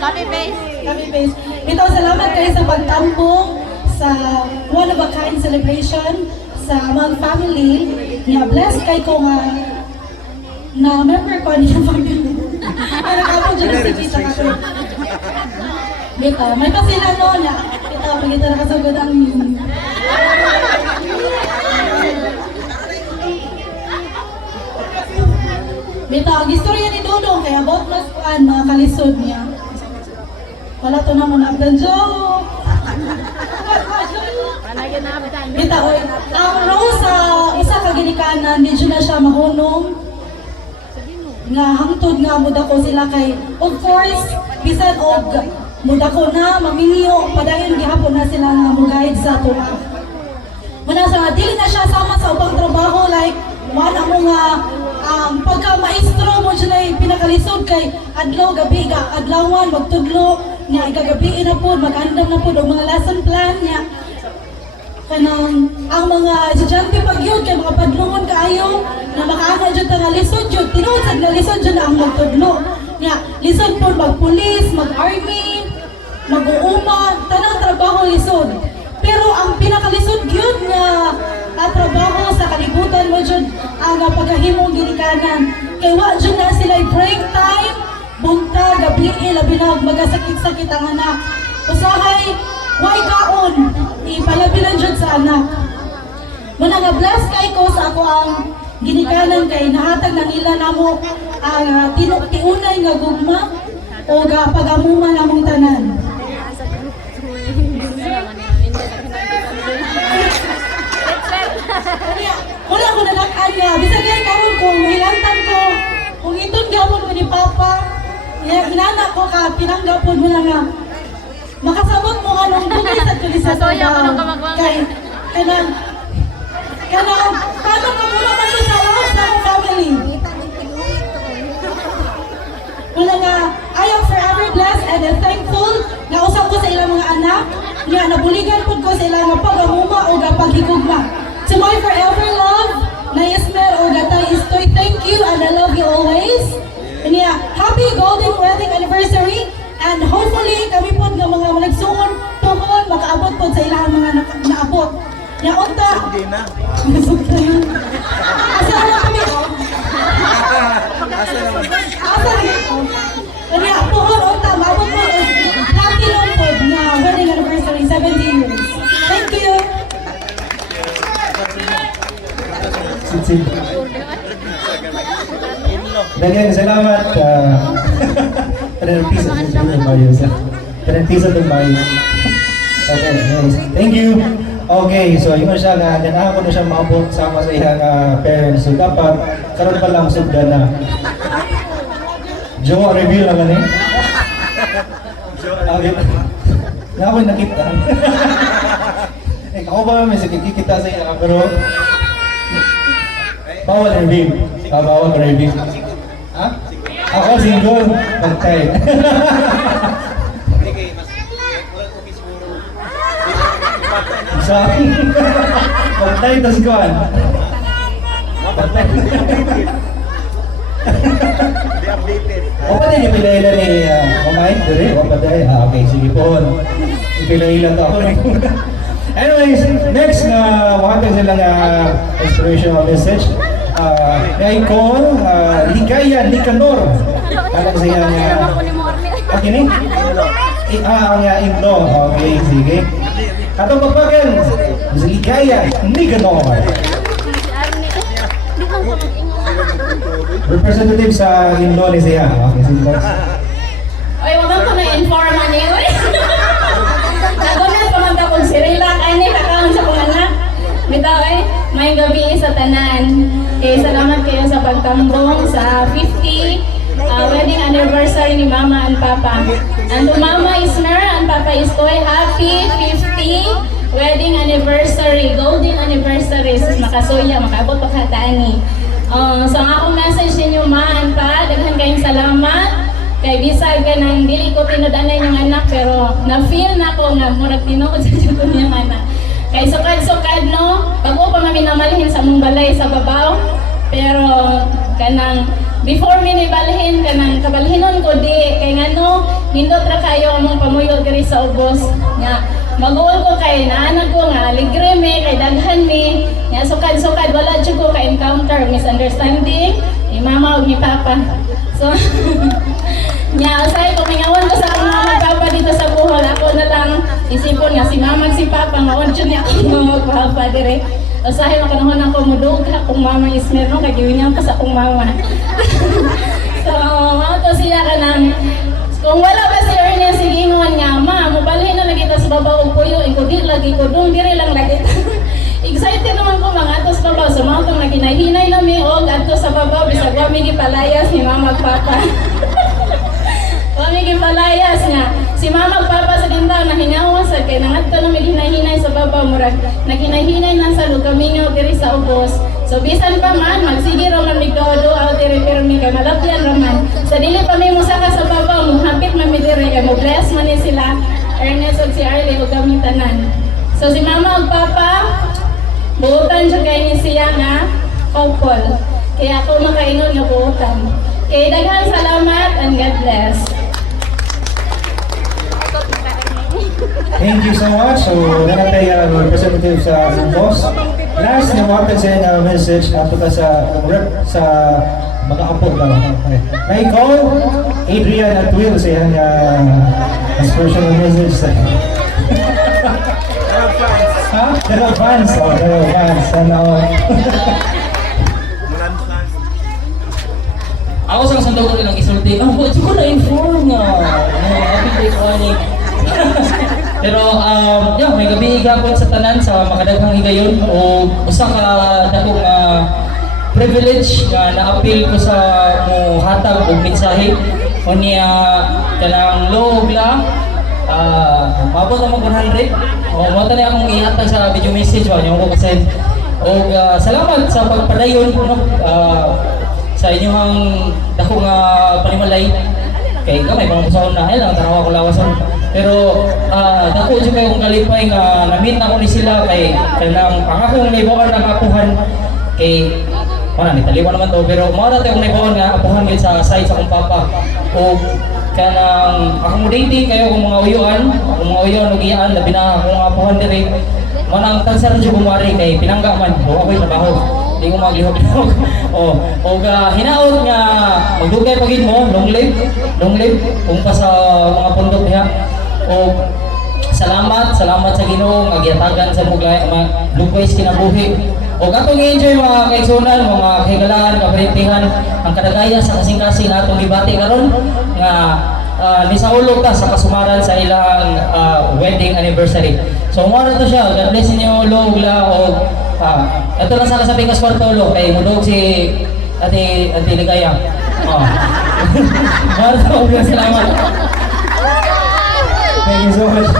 Copy paste. Bitaw, salamat kayo sa pagtambong sa one of a kind celebration sa mga family. Nga blessed kay ko nga na member ko niya family. Pero kapag dyan na sikita ka ko. Bitaw, may pasila no na. Bitaw, pag ito nakasagod ang Bitaw, ang istorya ni Dodong kaya about mas kuan mga kalisod niya. Wala to naman abdan joke. Bitaw, ang rose sa isa ka ginikanan, medyo na siya mahunong. Nga hangtod nga muda ko sila kay, of course, bisan og muda ko na, mamingiyo, padayon gihapon na sila nga mugayad sa tuwa. Muna sa dili na siya sama sa ubang trabaho, like, man ang mga pagka-maestro mo siya na pinakalisod kay adlaw, gabi, adlawan, magtudlo, nga igagabi na po, mag-andam na po, mga lesson plan niya. Kanang ang mga estudyante pag yun, kay mga padlungon kaayo, na makaana dyan nga lisod yun, tinuod sa lisod yun ang magtudlo. Nga, lisod po mag-pulis, mag-army, mag-uuma, tanang trabaho lisod. Pero ang pinakalisod yun nga trabaho sa kalibutan mo dyan ang pagkahimong ginikanan. Kaya wa dyan na sila break time, bunta, gabi, labi na magasakit-sakit ang anak. Usahay, why kaon, ipalabi lang dyan sa anak. Muna nga bless kay ko sa ako ang ginikanan kay nahatag na nila na mo ang tiunay nga gugma o pag-amuma na mong tanan. Wala ko nalakaan nga. Bisa kaya karon ko, mahilantan ko. Kung itong gawon ko ni Papa, inana ko ka, pinanggapon mo na nga. Makasabot mo nga nung bugay sa tulisat ko ba? Kanang, paano ka muna man sa lahat sa akong family? Wala nga, I am forever blessed and thankful na usap ko sa ilang mga anak, nga nabuligan po ko sa ilang mga pag-amuma o paghigugma. To my forever love, na Esmer o Gatay Istoy, thank you and I love you always. And yeah, happy golden wedding anniversary and hopefully kami po ng mga nagsuon tuhon makaabot po sa ilang mga naabot. Ya unta. Asa na kami? Asa dito? And yeah, tuhon unta maabot po platinum po na wedding anniversary 17 years. Thank you. Sit. Daghang salamat. Penalpisa ng Mayo. Penalpisa ng Mayo. Okay, nice. Thank you. Okay, so yung siya nga, ganahan ko na siya maabot sama sa iyang parents. So dapat, karoon pa lang sugda na. Joe, reveal naman eh. Okay. Nga ako'y nakita. Ako ba may sakikita sa iya, pero bawal reveal. Bawal reveal. Ha? Ako single. Pagkay. Sorry. Pagkay, tas kuhan. Pagkay. O pa din ipilahila ni Mamay? Dere? O pa din? Okay, sige po. Ipilahila to ako. Anyways, next na makatag silang inspirational message. May call Ligaya Nicanor. Alam sa iyang okay ni? Ang Indo. Okay, sige. Atong pagpagan, Ligaya Nicanor. Representative sa Indone siya. Okay, sige guys. Oy, wala ko na-inform ani. Nagunan pa man ta kung sirilak ani kakaon sa kong anak. Bitaw may gabi sa tanan. Salamat kayo sa pagtambong sa 50 wedding anniversary ni Mama and Papa. And to Mama Isner and Papa Istoy, happy 50 wedding anniversary, golden anniversary. Sus makasuya, makaabot pa kataani. So ang akong message ninyo, Ma and Pa, daghan kayong salamat. Kay bisag ka nang dili ko tinudanan yung anak, pero na-feel na ko nga murag tinuod sa tinuod yung anak. Kay sukad-sukad no, bago pa kami namalhin sa mong balay sa babaw, pero kanang before mi nibalhin kanang kabalhinon ko di kay ngano nindot ra kayo among pamuyod diri sa ubos nya maguol ko kay naanak ko nga ligre mi kay daghan mi nya sukad-sukad wala jud ko ka encounter misunderstanding ni Mama ug ni Papa. So nya usay ko mingawan ko sa akong Mama ug Papa dito sa Bohol, ako na lang isipon nga si Mama ug si Papa maon jud ni ako Papa dire. Usahay makanahon ako mudugha kung Mama Ismer no kay giwinyan pa sa akong mama. So to siya kanang kung wala ba si Ernest sigingon nga ma mobalhin na lagi ta sa babaw og puyo ikudi lagi ko dong dire lang lagi. Excited naman ko mga ato sa babaw so mga tong naginahinay na mi og adto sa babaw bisag wa mi gipalayas ni Mama ug Papa. Wa mi gipalayas nga si Mama ug Papa sa dindaw nahingawa sa kay nangadto na mi hinahinay sa babaw murag naghinay-hinay na sa lugamingaw diri sa ubos. So bisan pa man magsige ra man mi do out diri pero mi kay malapyan ra man. Sa dili pa mi mosaka sa babaw mohapit man mi diri kay mo bless man ni sila Ernest ug si Arlie ug kami tanan. So si Mama ug Papa buutan jud kay ni siya nga couple. Kaya ako makaingon nga buutan. Kay daghang salamat and God bless. Thank you so much. So, nanatay representative sa boss. Last na mga sa message ato ka sa rep sa mga apo daw. Okay. May call Adrian at Will sa iyang special message sa ha? Dalaw fans. Oh, dalaw fans. Sana all. Ako sa kasandog ko nilang isulti. Buat ko na-inform nga. Kapit ko ni. Pero may gabi gapon sa tanan sa makadaghang higayon o usa ka dakong privilege nga na-appeal ko sa mo hatag og mensahe o niya kanang loob la mabot na mo 100 o mo tani akong ihatag sa video message wa niyo ko kasi og salamat sa pagpadayon no sa inyong dakong panimalay kay gamay mga musahon na lang tanawa ko lawason. Pero dako jud kay kong kalipay nga na-meet na ko ni sila kay kanang pangakong naibawan ng apuhan kay wala ni taliwan naman to pero mao ra tay kong naibawan nga apuhan gid sa side sa akong papa o kanang accommodating kayo kung mga uyuan ug iyaan labi na akong apuhan diri manang tansar jud bumari kay pinangga man o ako'y trabaho di ko maglihok-lihok o hinaot nga magdugay pagid mo long live kung pa sa mga pundok niya o salamat sa Ginoo nga giatagan sa mga lugways kinabuhi o atong enjoy mga kaigsunan mga kahigalaan kaparintihan ang kadagaya sa kasing-kasing atong gibati karon nga nisaulog ta sa kasumaran sa ilang wedding anniversary. So mo na to siya, God bless inyo lugla o ito lang sa kasabing Kaspartolo kay mudog si Ate Ligaya. Maraming salamat. Thank you so much.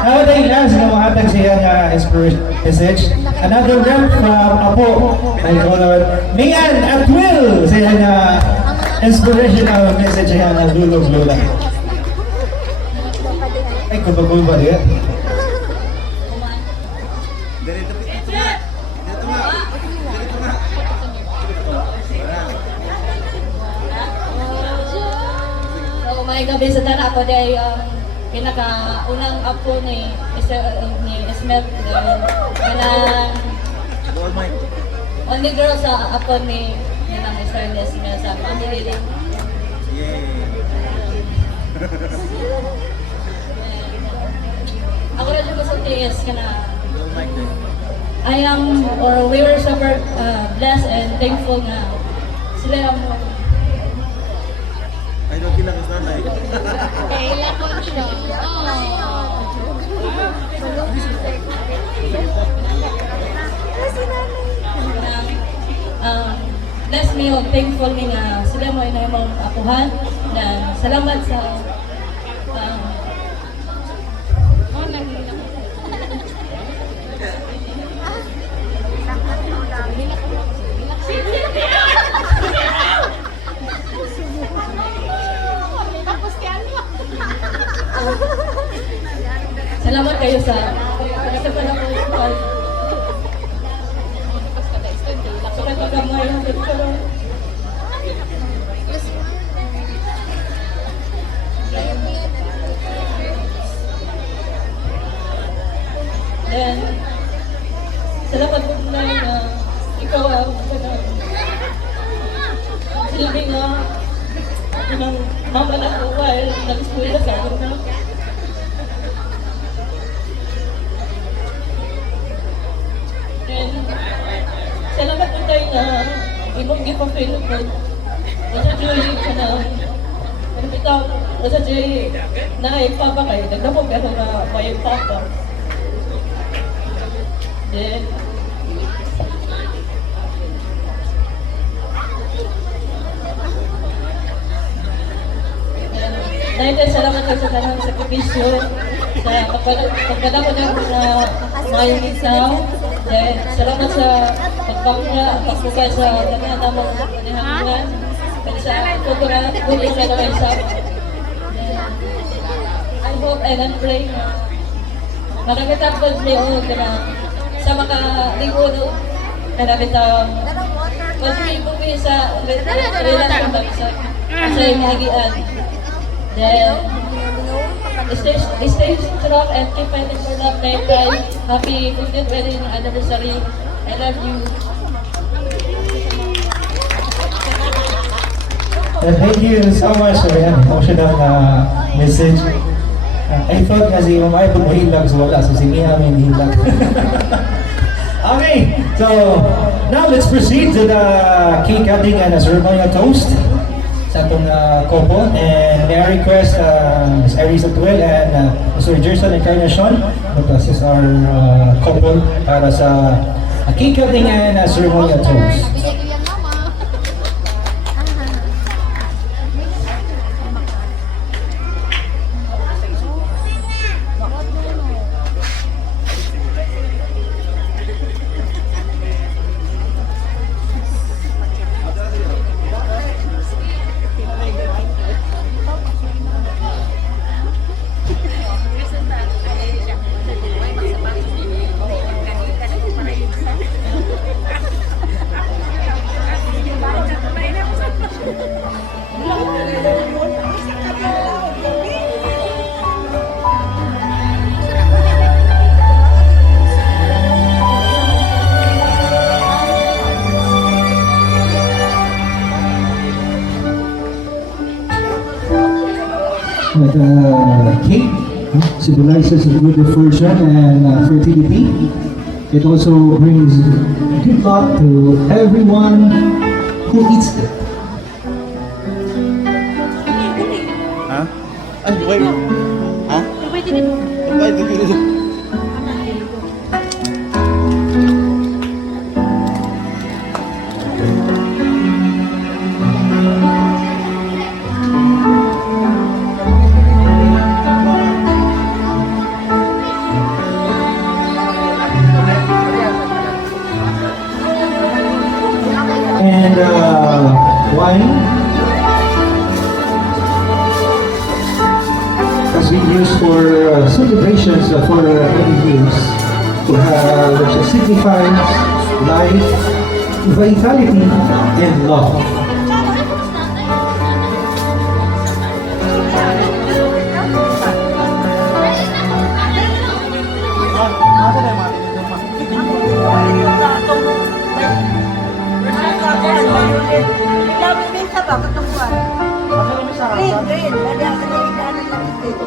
Nowadays, last na mahatag siya nga inspiration message. Another rep from Apo. Ay ko naman. Mian at Will siya nga inspirational message siya nga dulog lola. Ay, kubagul ba rin? May gabi sa tanan ako day pinaka-unang apo ni Esmer kanang only girl sa apo ni nang Ernest nga sa family din. ako rin yung masulti is kana I am or we were super blessed and thankful nga sila ang Ay, no, kila ka sana eh. kailan ko siya. Bless me o thankful me nga sila mo inay mong apuhan na salamat sa salamat kayo sa panahon sa pagkakamay ng pagkakamay. Then, salamat po na ikaw ang silbi nga ng mama na ko while nag-school na sa akin na. And salamat po tayo na imong gipapil ko. Wasa Joy ka na. Ano bitaw? Wasa Joy na ipapa kayo. Nagdamo pero na may papa. Then dahil salamat kayo sa tanang sakripisyo sa pagkada ko ng mayong isaw. Then salamat sa pagbukay sa tanang namang panihangunan. Sa pagkura, buhay sa naman isaw. I hope and I pray na makakatapos niyo na sa makaligo na namin pag-ibig sa relasyon sa imagian. Then, stay strong and keep fighting for love, night time. Happy 15th wedding anniversary. I love you. Thank you so much for yan. Emotional message. I thought kasi yung ay pag mahilag so wala. So siniha may hilag. Okay, so now let's proceed to the cake cutting and a ceremonial toast sa atong couple. And may I request Ms. Iris Atuel and Mr. Jerson Encarnacion to assist our couple para sa cake cutting and a ceremonial toast. But cake symbolizes a good fortune and fertility. It also brings good luck to everyone who eats it. Ha? Ay, wait. Ha? Wait, And wine has been used for celebrations for many years, which signifies life, vitality, and love. Green, green. Dali ako na yung kanan lang ito.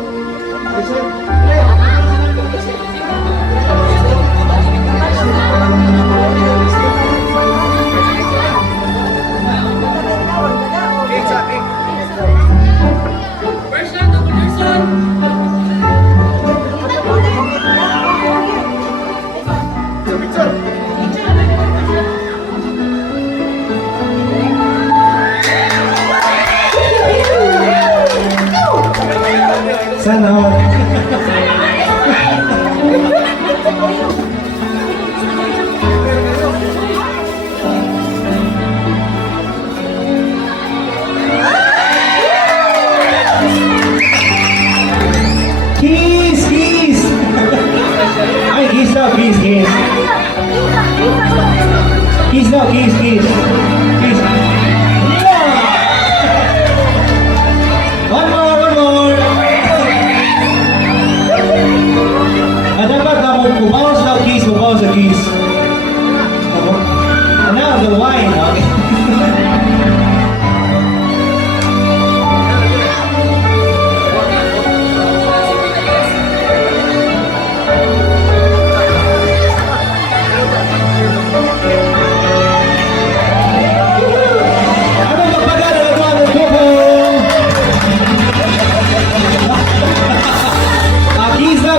kiss. Kiss. One more. Dapat bumawas daw kiss, bumawas sa kiss. Now the wine, okay.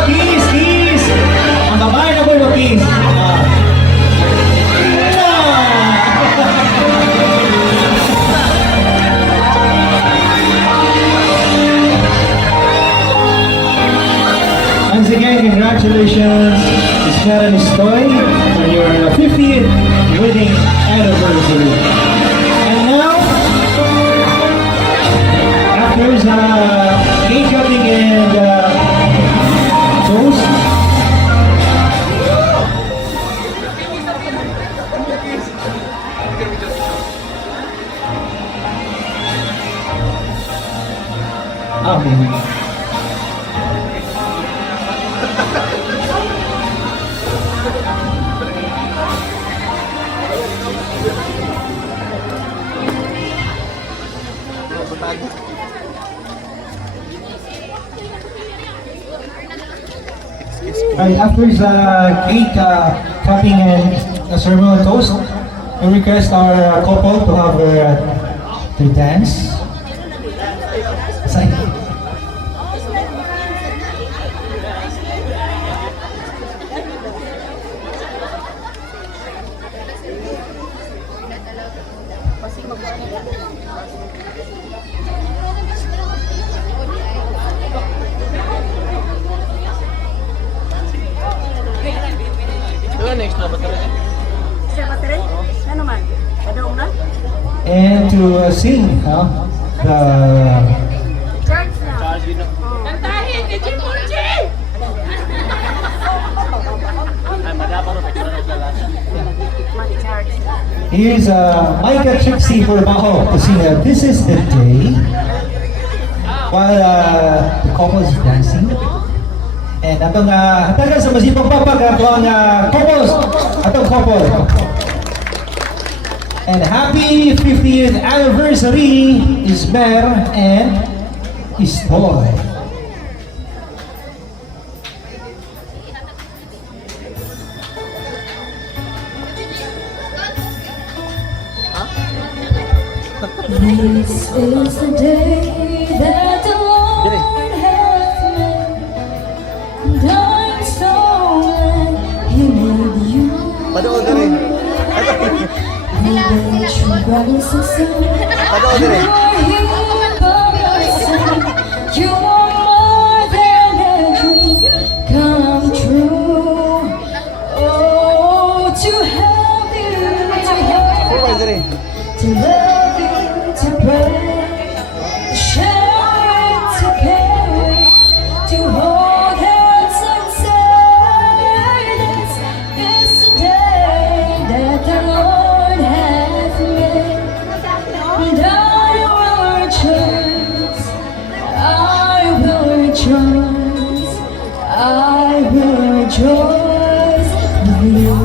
Kiss! Ang babae na po yung kiss. Once again, congratulations, Ismer and Istoy, on your 50th wedding anniversary. And now, after cake cutting and toast, Right, after the cake cutting and ceremonial toast, we request our couple to have to dance. And to sing the here's Micah Trixie for Baho to sing This Is the Day while the couple is dancing. And atong hatagan sa masipang papag atong couple. And happy 50th anniversary, Ismer and Istoy. This is the day that the Lord hath made, and I'm so glad He made you. Brothers and sisters, you are here by my side. You are more than a dream come true. Oh, to have you, to love you, to pray, to share, to carry, to hold hands and say, this is the day that the Lord hath made. And I will rejoice, I will rejoice, I will rejoice with you.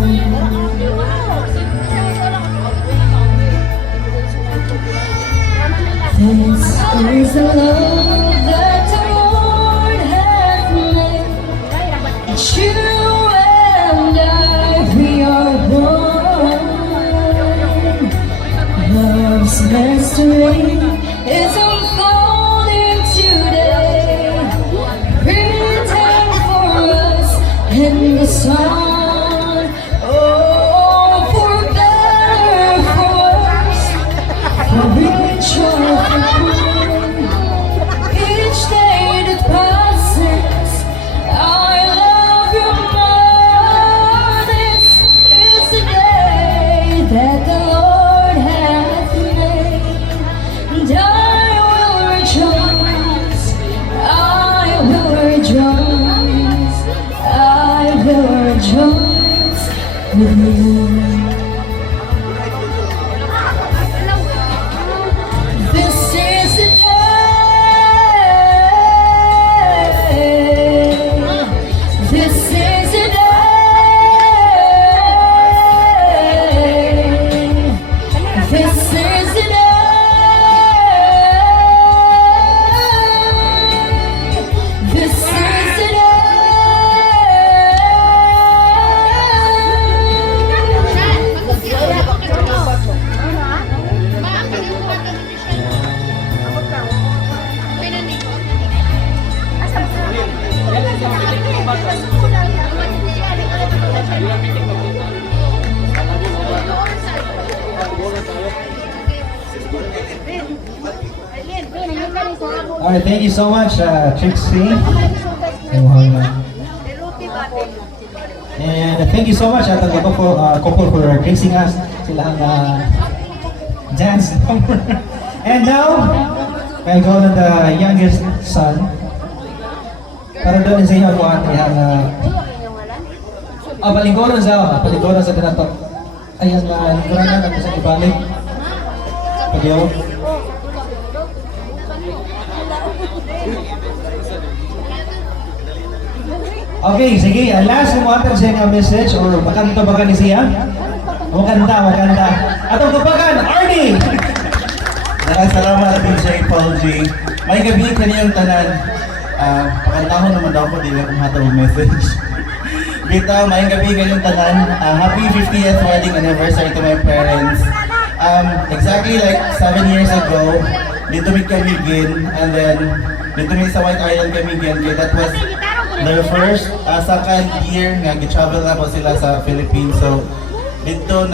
This is the love that the Lord hath made. You and I, we are one. Love's mystery is unfolding today, written for us in the sun. Oh, for better, for worse, for rich or for poor, each day that passes, I love you more. This is the day that the Lord hath made, and I will rejoice, I will rejoice, I will rejoice. This is the day. This is the day. Alright, thank you so much, Trixie. And thank you so much at the couple for gracing us sila ang dance number. And now, I go to the youngest son. Para doon sa inyo po ang palingkoron sa tinatok. Ayan, lingkoran na natin sa ibalik. Pagyaw. Okay, sige. Last mo atin sa inyo message or makanta ba ni siya? Makanta. Atong tupakan, Arnie! Salamat din sa Paul G. May gabi kaniyang tanan. Pakantahon naman daw ko, di lang kumatawag message. Bitaw, may gabi kaniyang tanan. Happy 50th wedding anniversary to my parents. Exactly like 7 years ago, dito mi kami gin, and then dito mi sa White Island kami gin. That was their first, second year nga gi-travel na po sila sa Philippines. So dito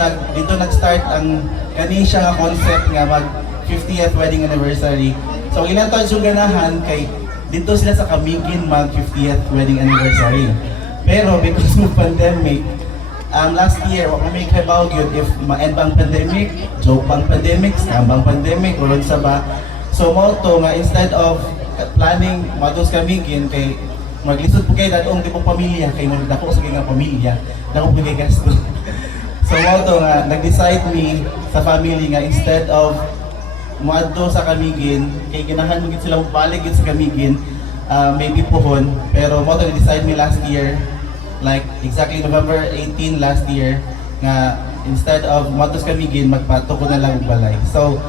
nag-start ang kani siya nga concept nga mag 50th wedding anniversary. So ilang taon yung ganahan kay dito sila sa Camiguin mag 50th wedding anniversary. Pero because of pandemic, last year wa kami kabaw gyud if ma-end bang pandemic, joke bang pandemic, scam bang pandemic, ulod sa ba. So mo to nga instead of planning matos Camiguin kay maglisod po kayo datong tipong pamilya kay magdako sa nga pamilya, dako po kay gasto. So mo to nga nag-decide me sa family nga instead of muadto sa Camiguin kay ganahan mo gid sila balik gid sa Camiguin, maybe pohon, pero mo to decide me last year like exactly November 18 last year nga instead of muadto sa Camiguin magpato ko na lang og balay. So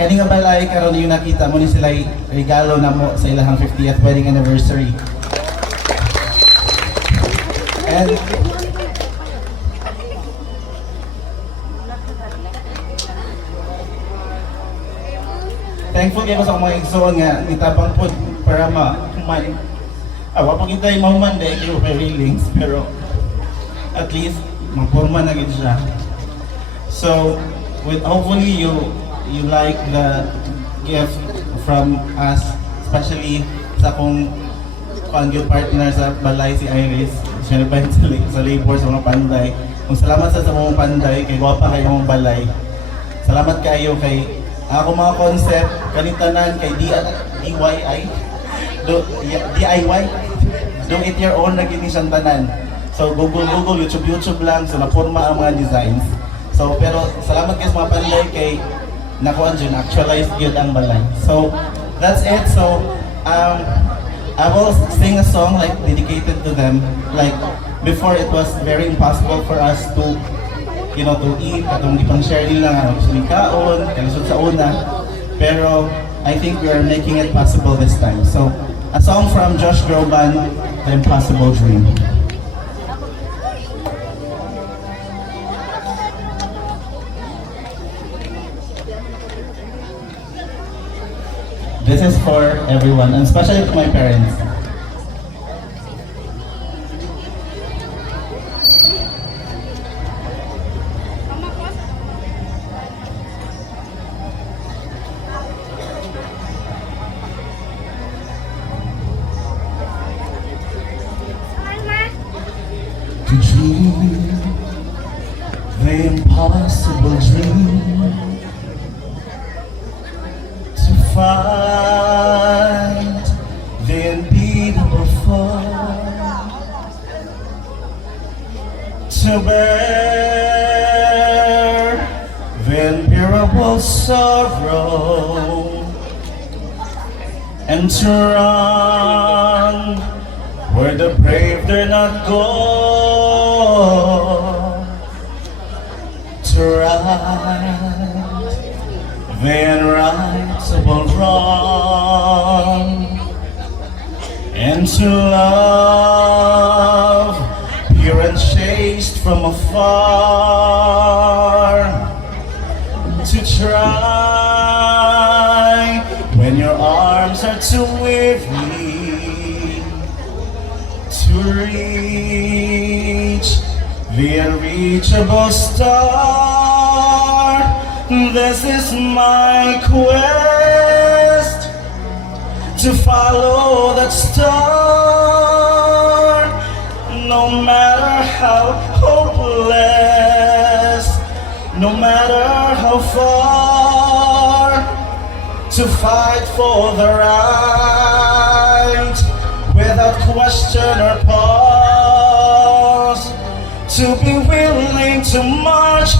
kani nga balay karon yung nakita mo ni sila regalo na mo sa ilang 50th wedding anniversary. And thankful kayo sa mga igsoon nga nitabang po para ma-human. Wa pa kita yung mahuman dahil kayo feelings, pero at least maporma na gid siya. So hopefully you like the gift from us, especially sa akong pang-gift partner sa balay si Iris. Siya na sa labor sa mga panday. Kung salamat sa mga panday, kay gwapa kayo mga balay. Salamat kayo kay ako mga concept, kanitanan kay DIY, do it your own na gini siyang tanan. So Google, YouTube lang, so naporma ang mga designs. So pero salamat kayo sa mga panday kay nakuan dyan, actualized yun ang balay. So that's it. So I will sing a song like dedicated to them. Like before, it was very impossible for us to to eat, katong ipang share nila sunikaon, kalisod sa una. Pero I think we are making it possible this time. So a song from Josh Groban, The Impossible Dream. This is for everyone, and especially for my parents. To dream the impossible dream, to find the unbeatable fall, to bear the unbearable sorrow, and to run where the brave dare not go, to rise then rights upon wrong, and to love pure and chaste from afar, to try when your arms are too weary to reach the unreachable star. This is my quest, to follow that star, no matter how hopeless, no matter how far, to fight for the right without question or pause, to be willing to march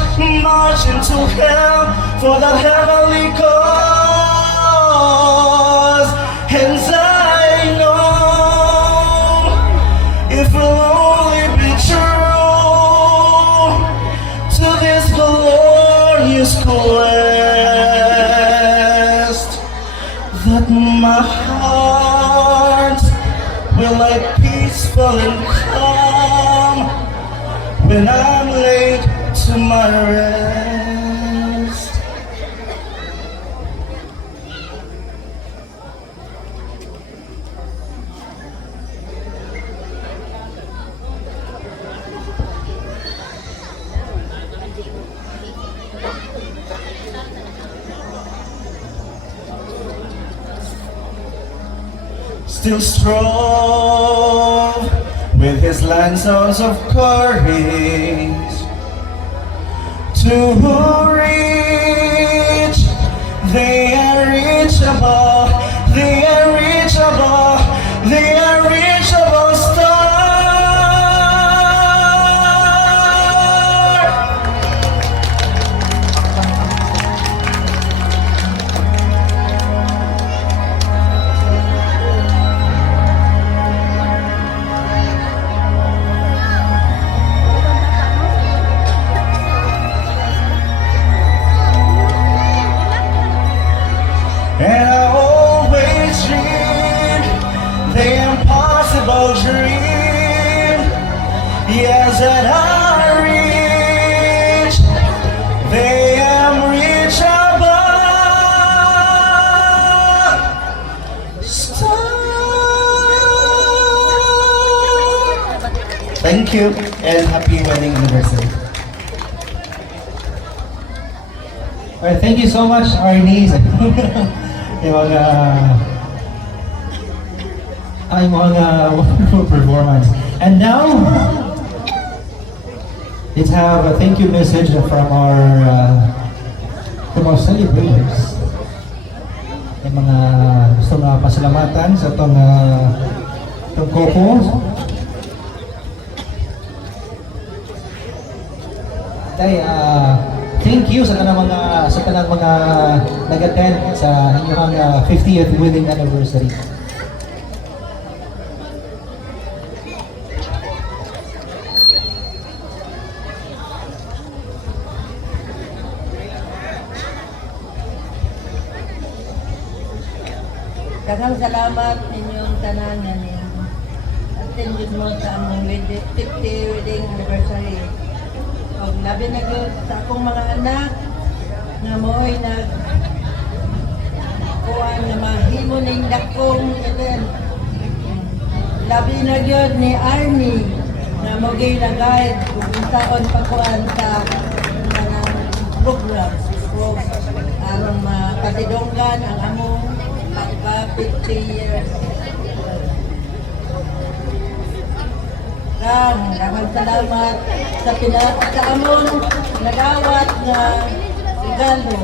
into hell for that heavenly cause. And I know it will only be true to this glorious quest that my heart will lie peaceful and calm when I'm laid to my rest. Still strove with his lances of courage to reach the unreachable, the unreachable, the unreachable star. And I always dream the impossible dream. Yes, that I reach the unreachable star. Thank you and happy wedding anniversary. Alright, thank you so much, Arnie. Yung mga wonderful performance. And now, let's have a thank you message from our celebrators. Yung mga gusto na pasalamatan sa itong couple. Thank you sa kanang mga nag-attend sa inyong 50th wedding anniversary. Daghang salamat ninyong tanan nga ning attended mo sa among 50 wedding anniversary. Og labi na gyud sa akong mga anak nga mo'y kuwan nga mahimo ning dakong event. Labi na gyud ni Arnie nga mo'y nag-guide kung unsaon pagkuhan sa mga program aron mapasidonggan ang among pagka 50 years. Daghang salamat sa among nagawat nga regalo.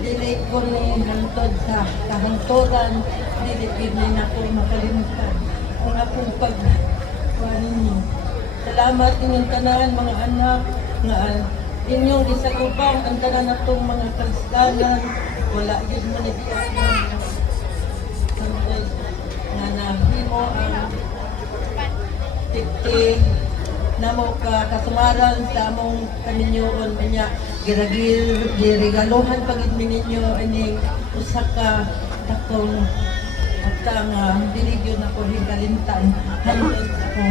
Dili ko ni hantod sa kahangturan, dili gid ni nako makalimutan ang akong pagkuhan ninyo. Salamat inyong tanan mga anak nga inyong gisagubang ang tanan natong mga kristanan. Wala gid man idiya nga nahimo ang 50 namo katungaran sa among kaminyoon niya giregaluhan pagid mi ninyo ining usa ka takong pagka nga dili gyud ako hikalimtan handot ako.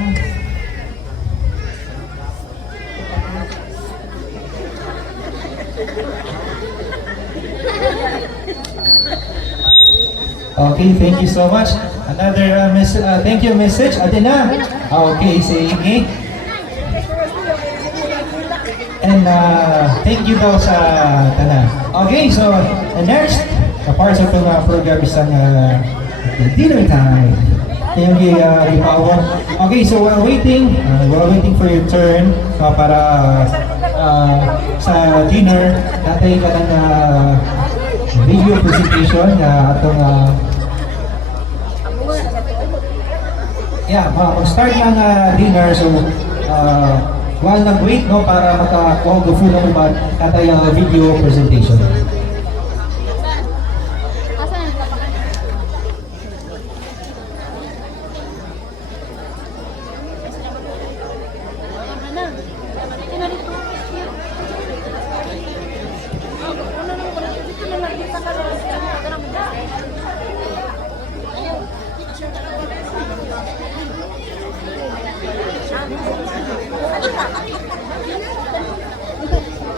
Okay, thank you so much. Another thank you message. Atina. Okay, sige. And thank you daw sa tanan. Okay, so next, kapag sa itong program isang dinner time. Yung ipawa. Okay, so we're waiting for your turn para sa dinner. Natay ka ng video presentation atong mag-start ng dinner. So while nag-wait no para makakuha ng full ng uban natay video presentation.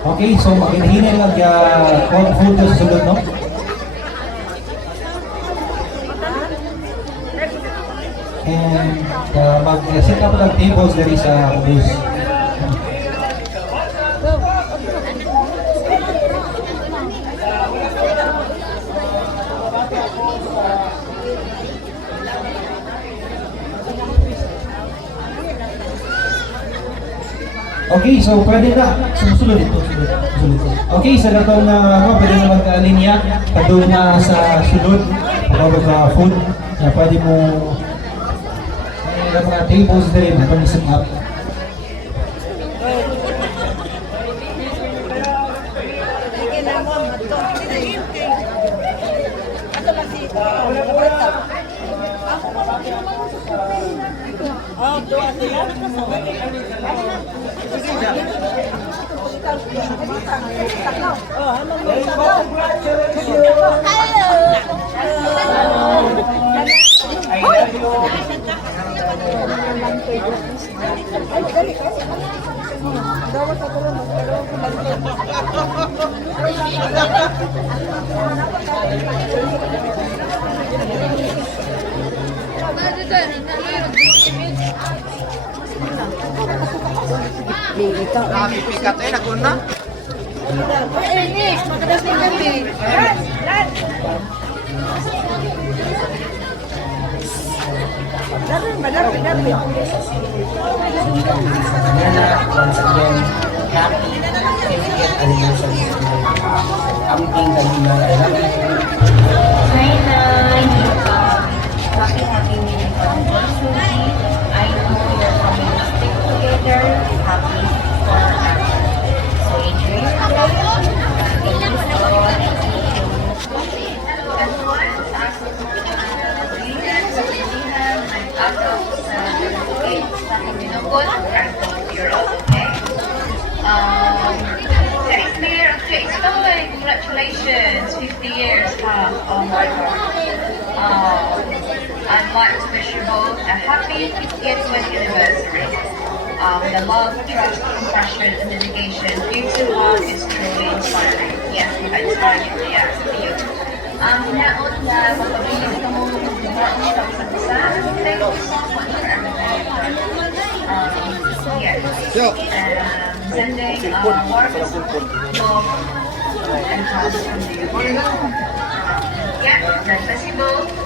Okay, so maghinahin lang yung photo sa sulod, no? And mag-set up ng tables there sa booth. Okay, so pwede na. Susunod ito. Okay, sa gatong pwede na mag-alinya. Doon na sa sunod. Pagkabag ka food. Pwede mo may mga tables din. Pag-set up. Pikat na na. Once again, happy 50th anniversary to ang tinggal I love you. Hi, Nay. Happy meeting anniversary. I know your family stick together. Happy forever. So enjoy your day. Congratulations, 50 years, oh my God. I'd like to wish you both a happy 50th wedding anniversary. The love, trust, compassion, and dedication you two have is truly inspiring. Yes, I inspire you. Yes, to you. Hinaot na magpabilis ka mo ng importance sa isa't isa. Thank you so much for everything. Yes. Sending warm love and trust from you. Yeah, God bless you both.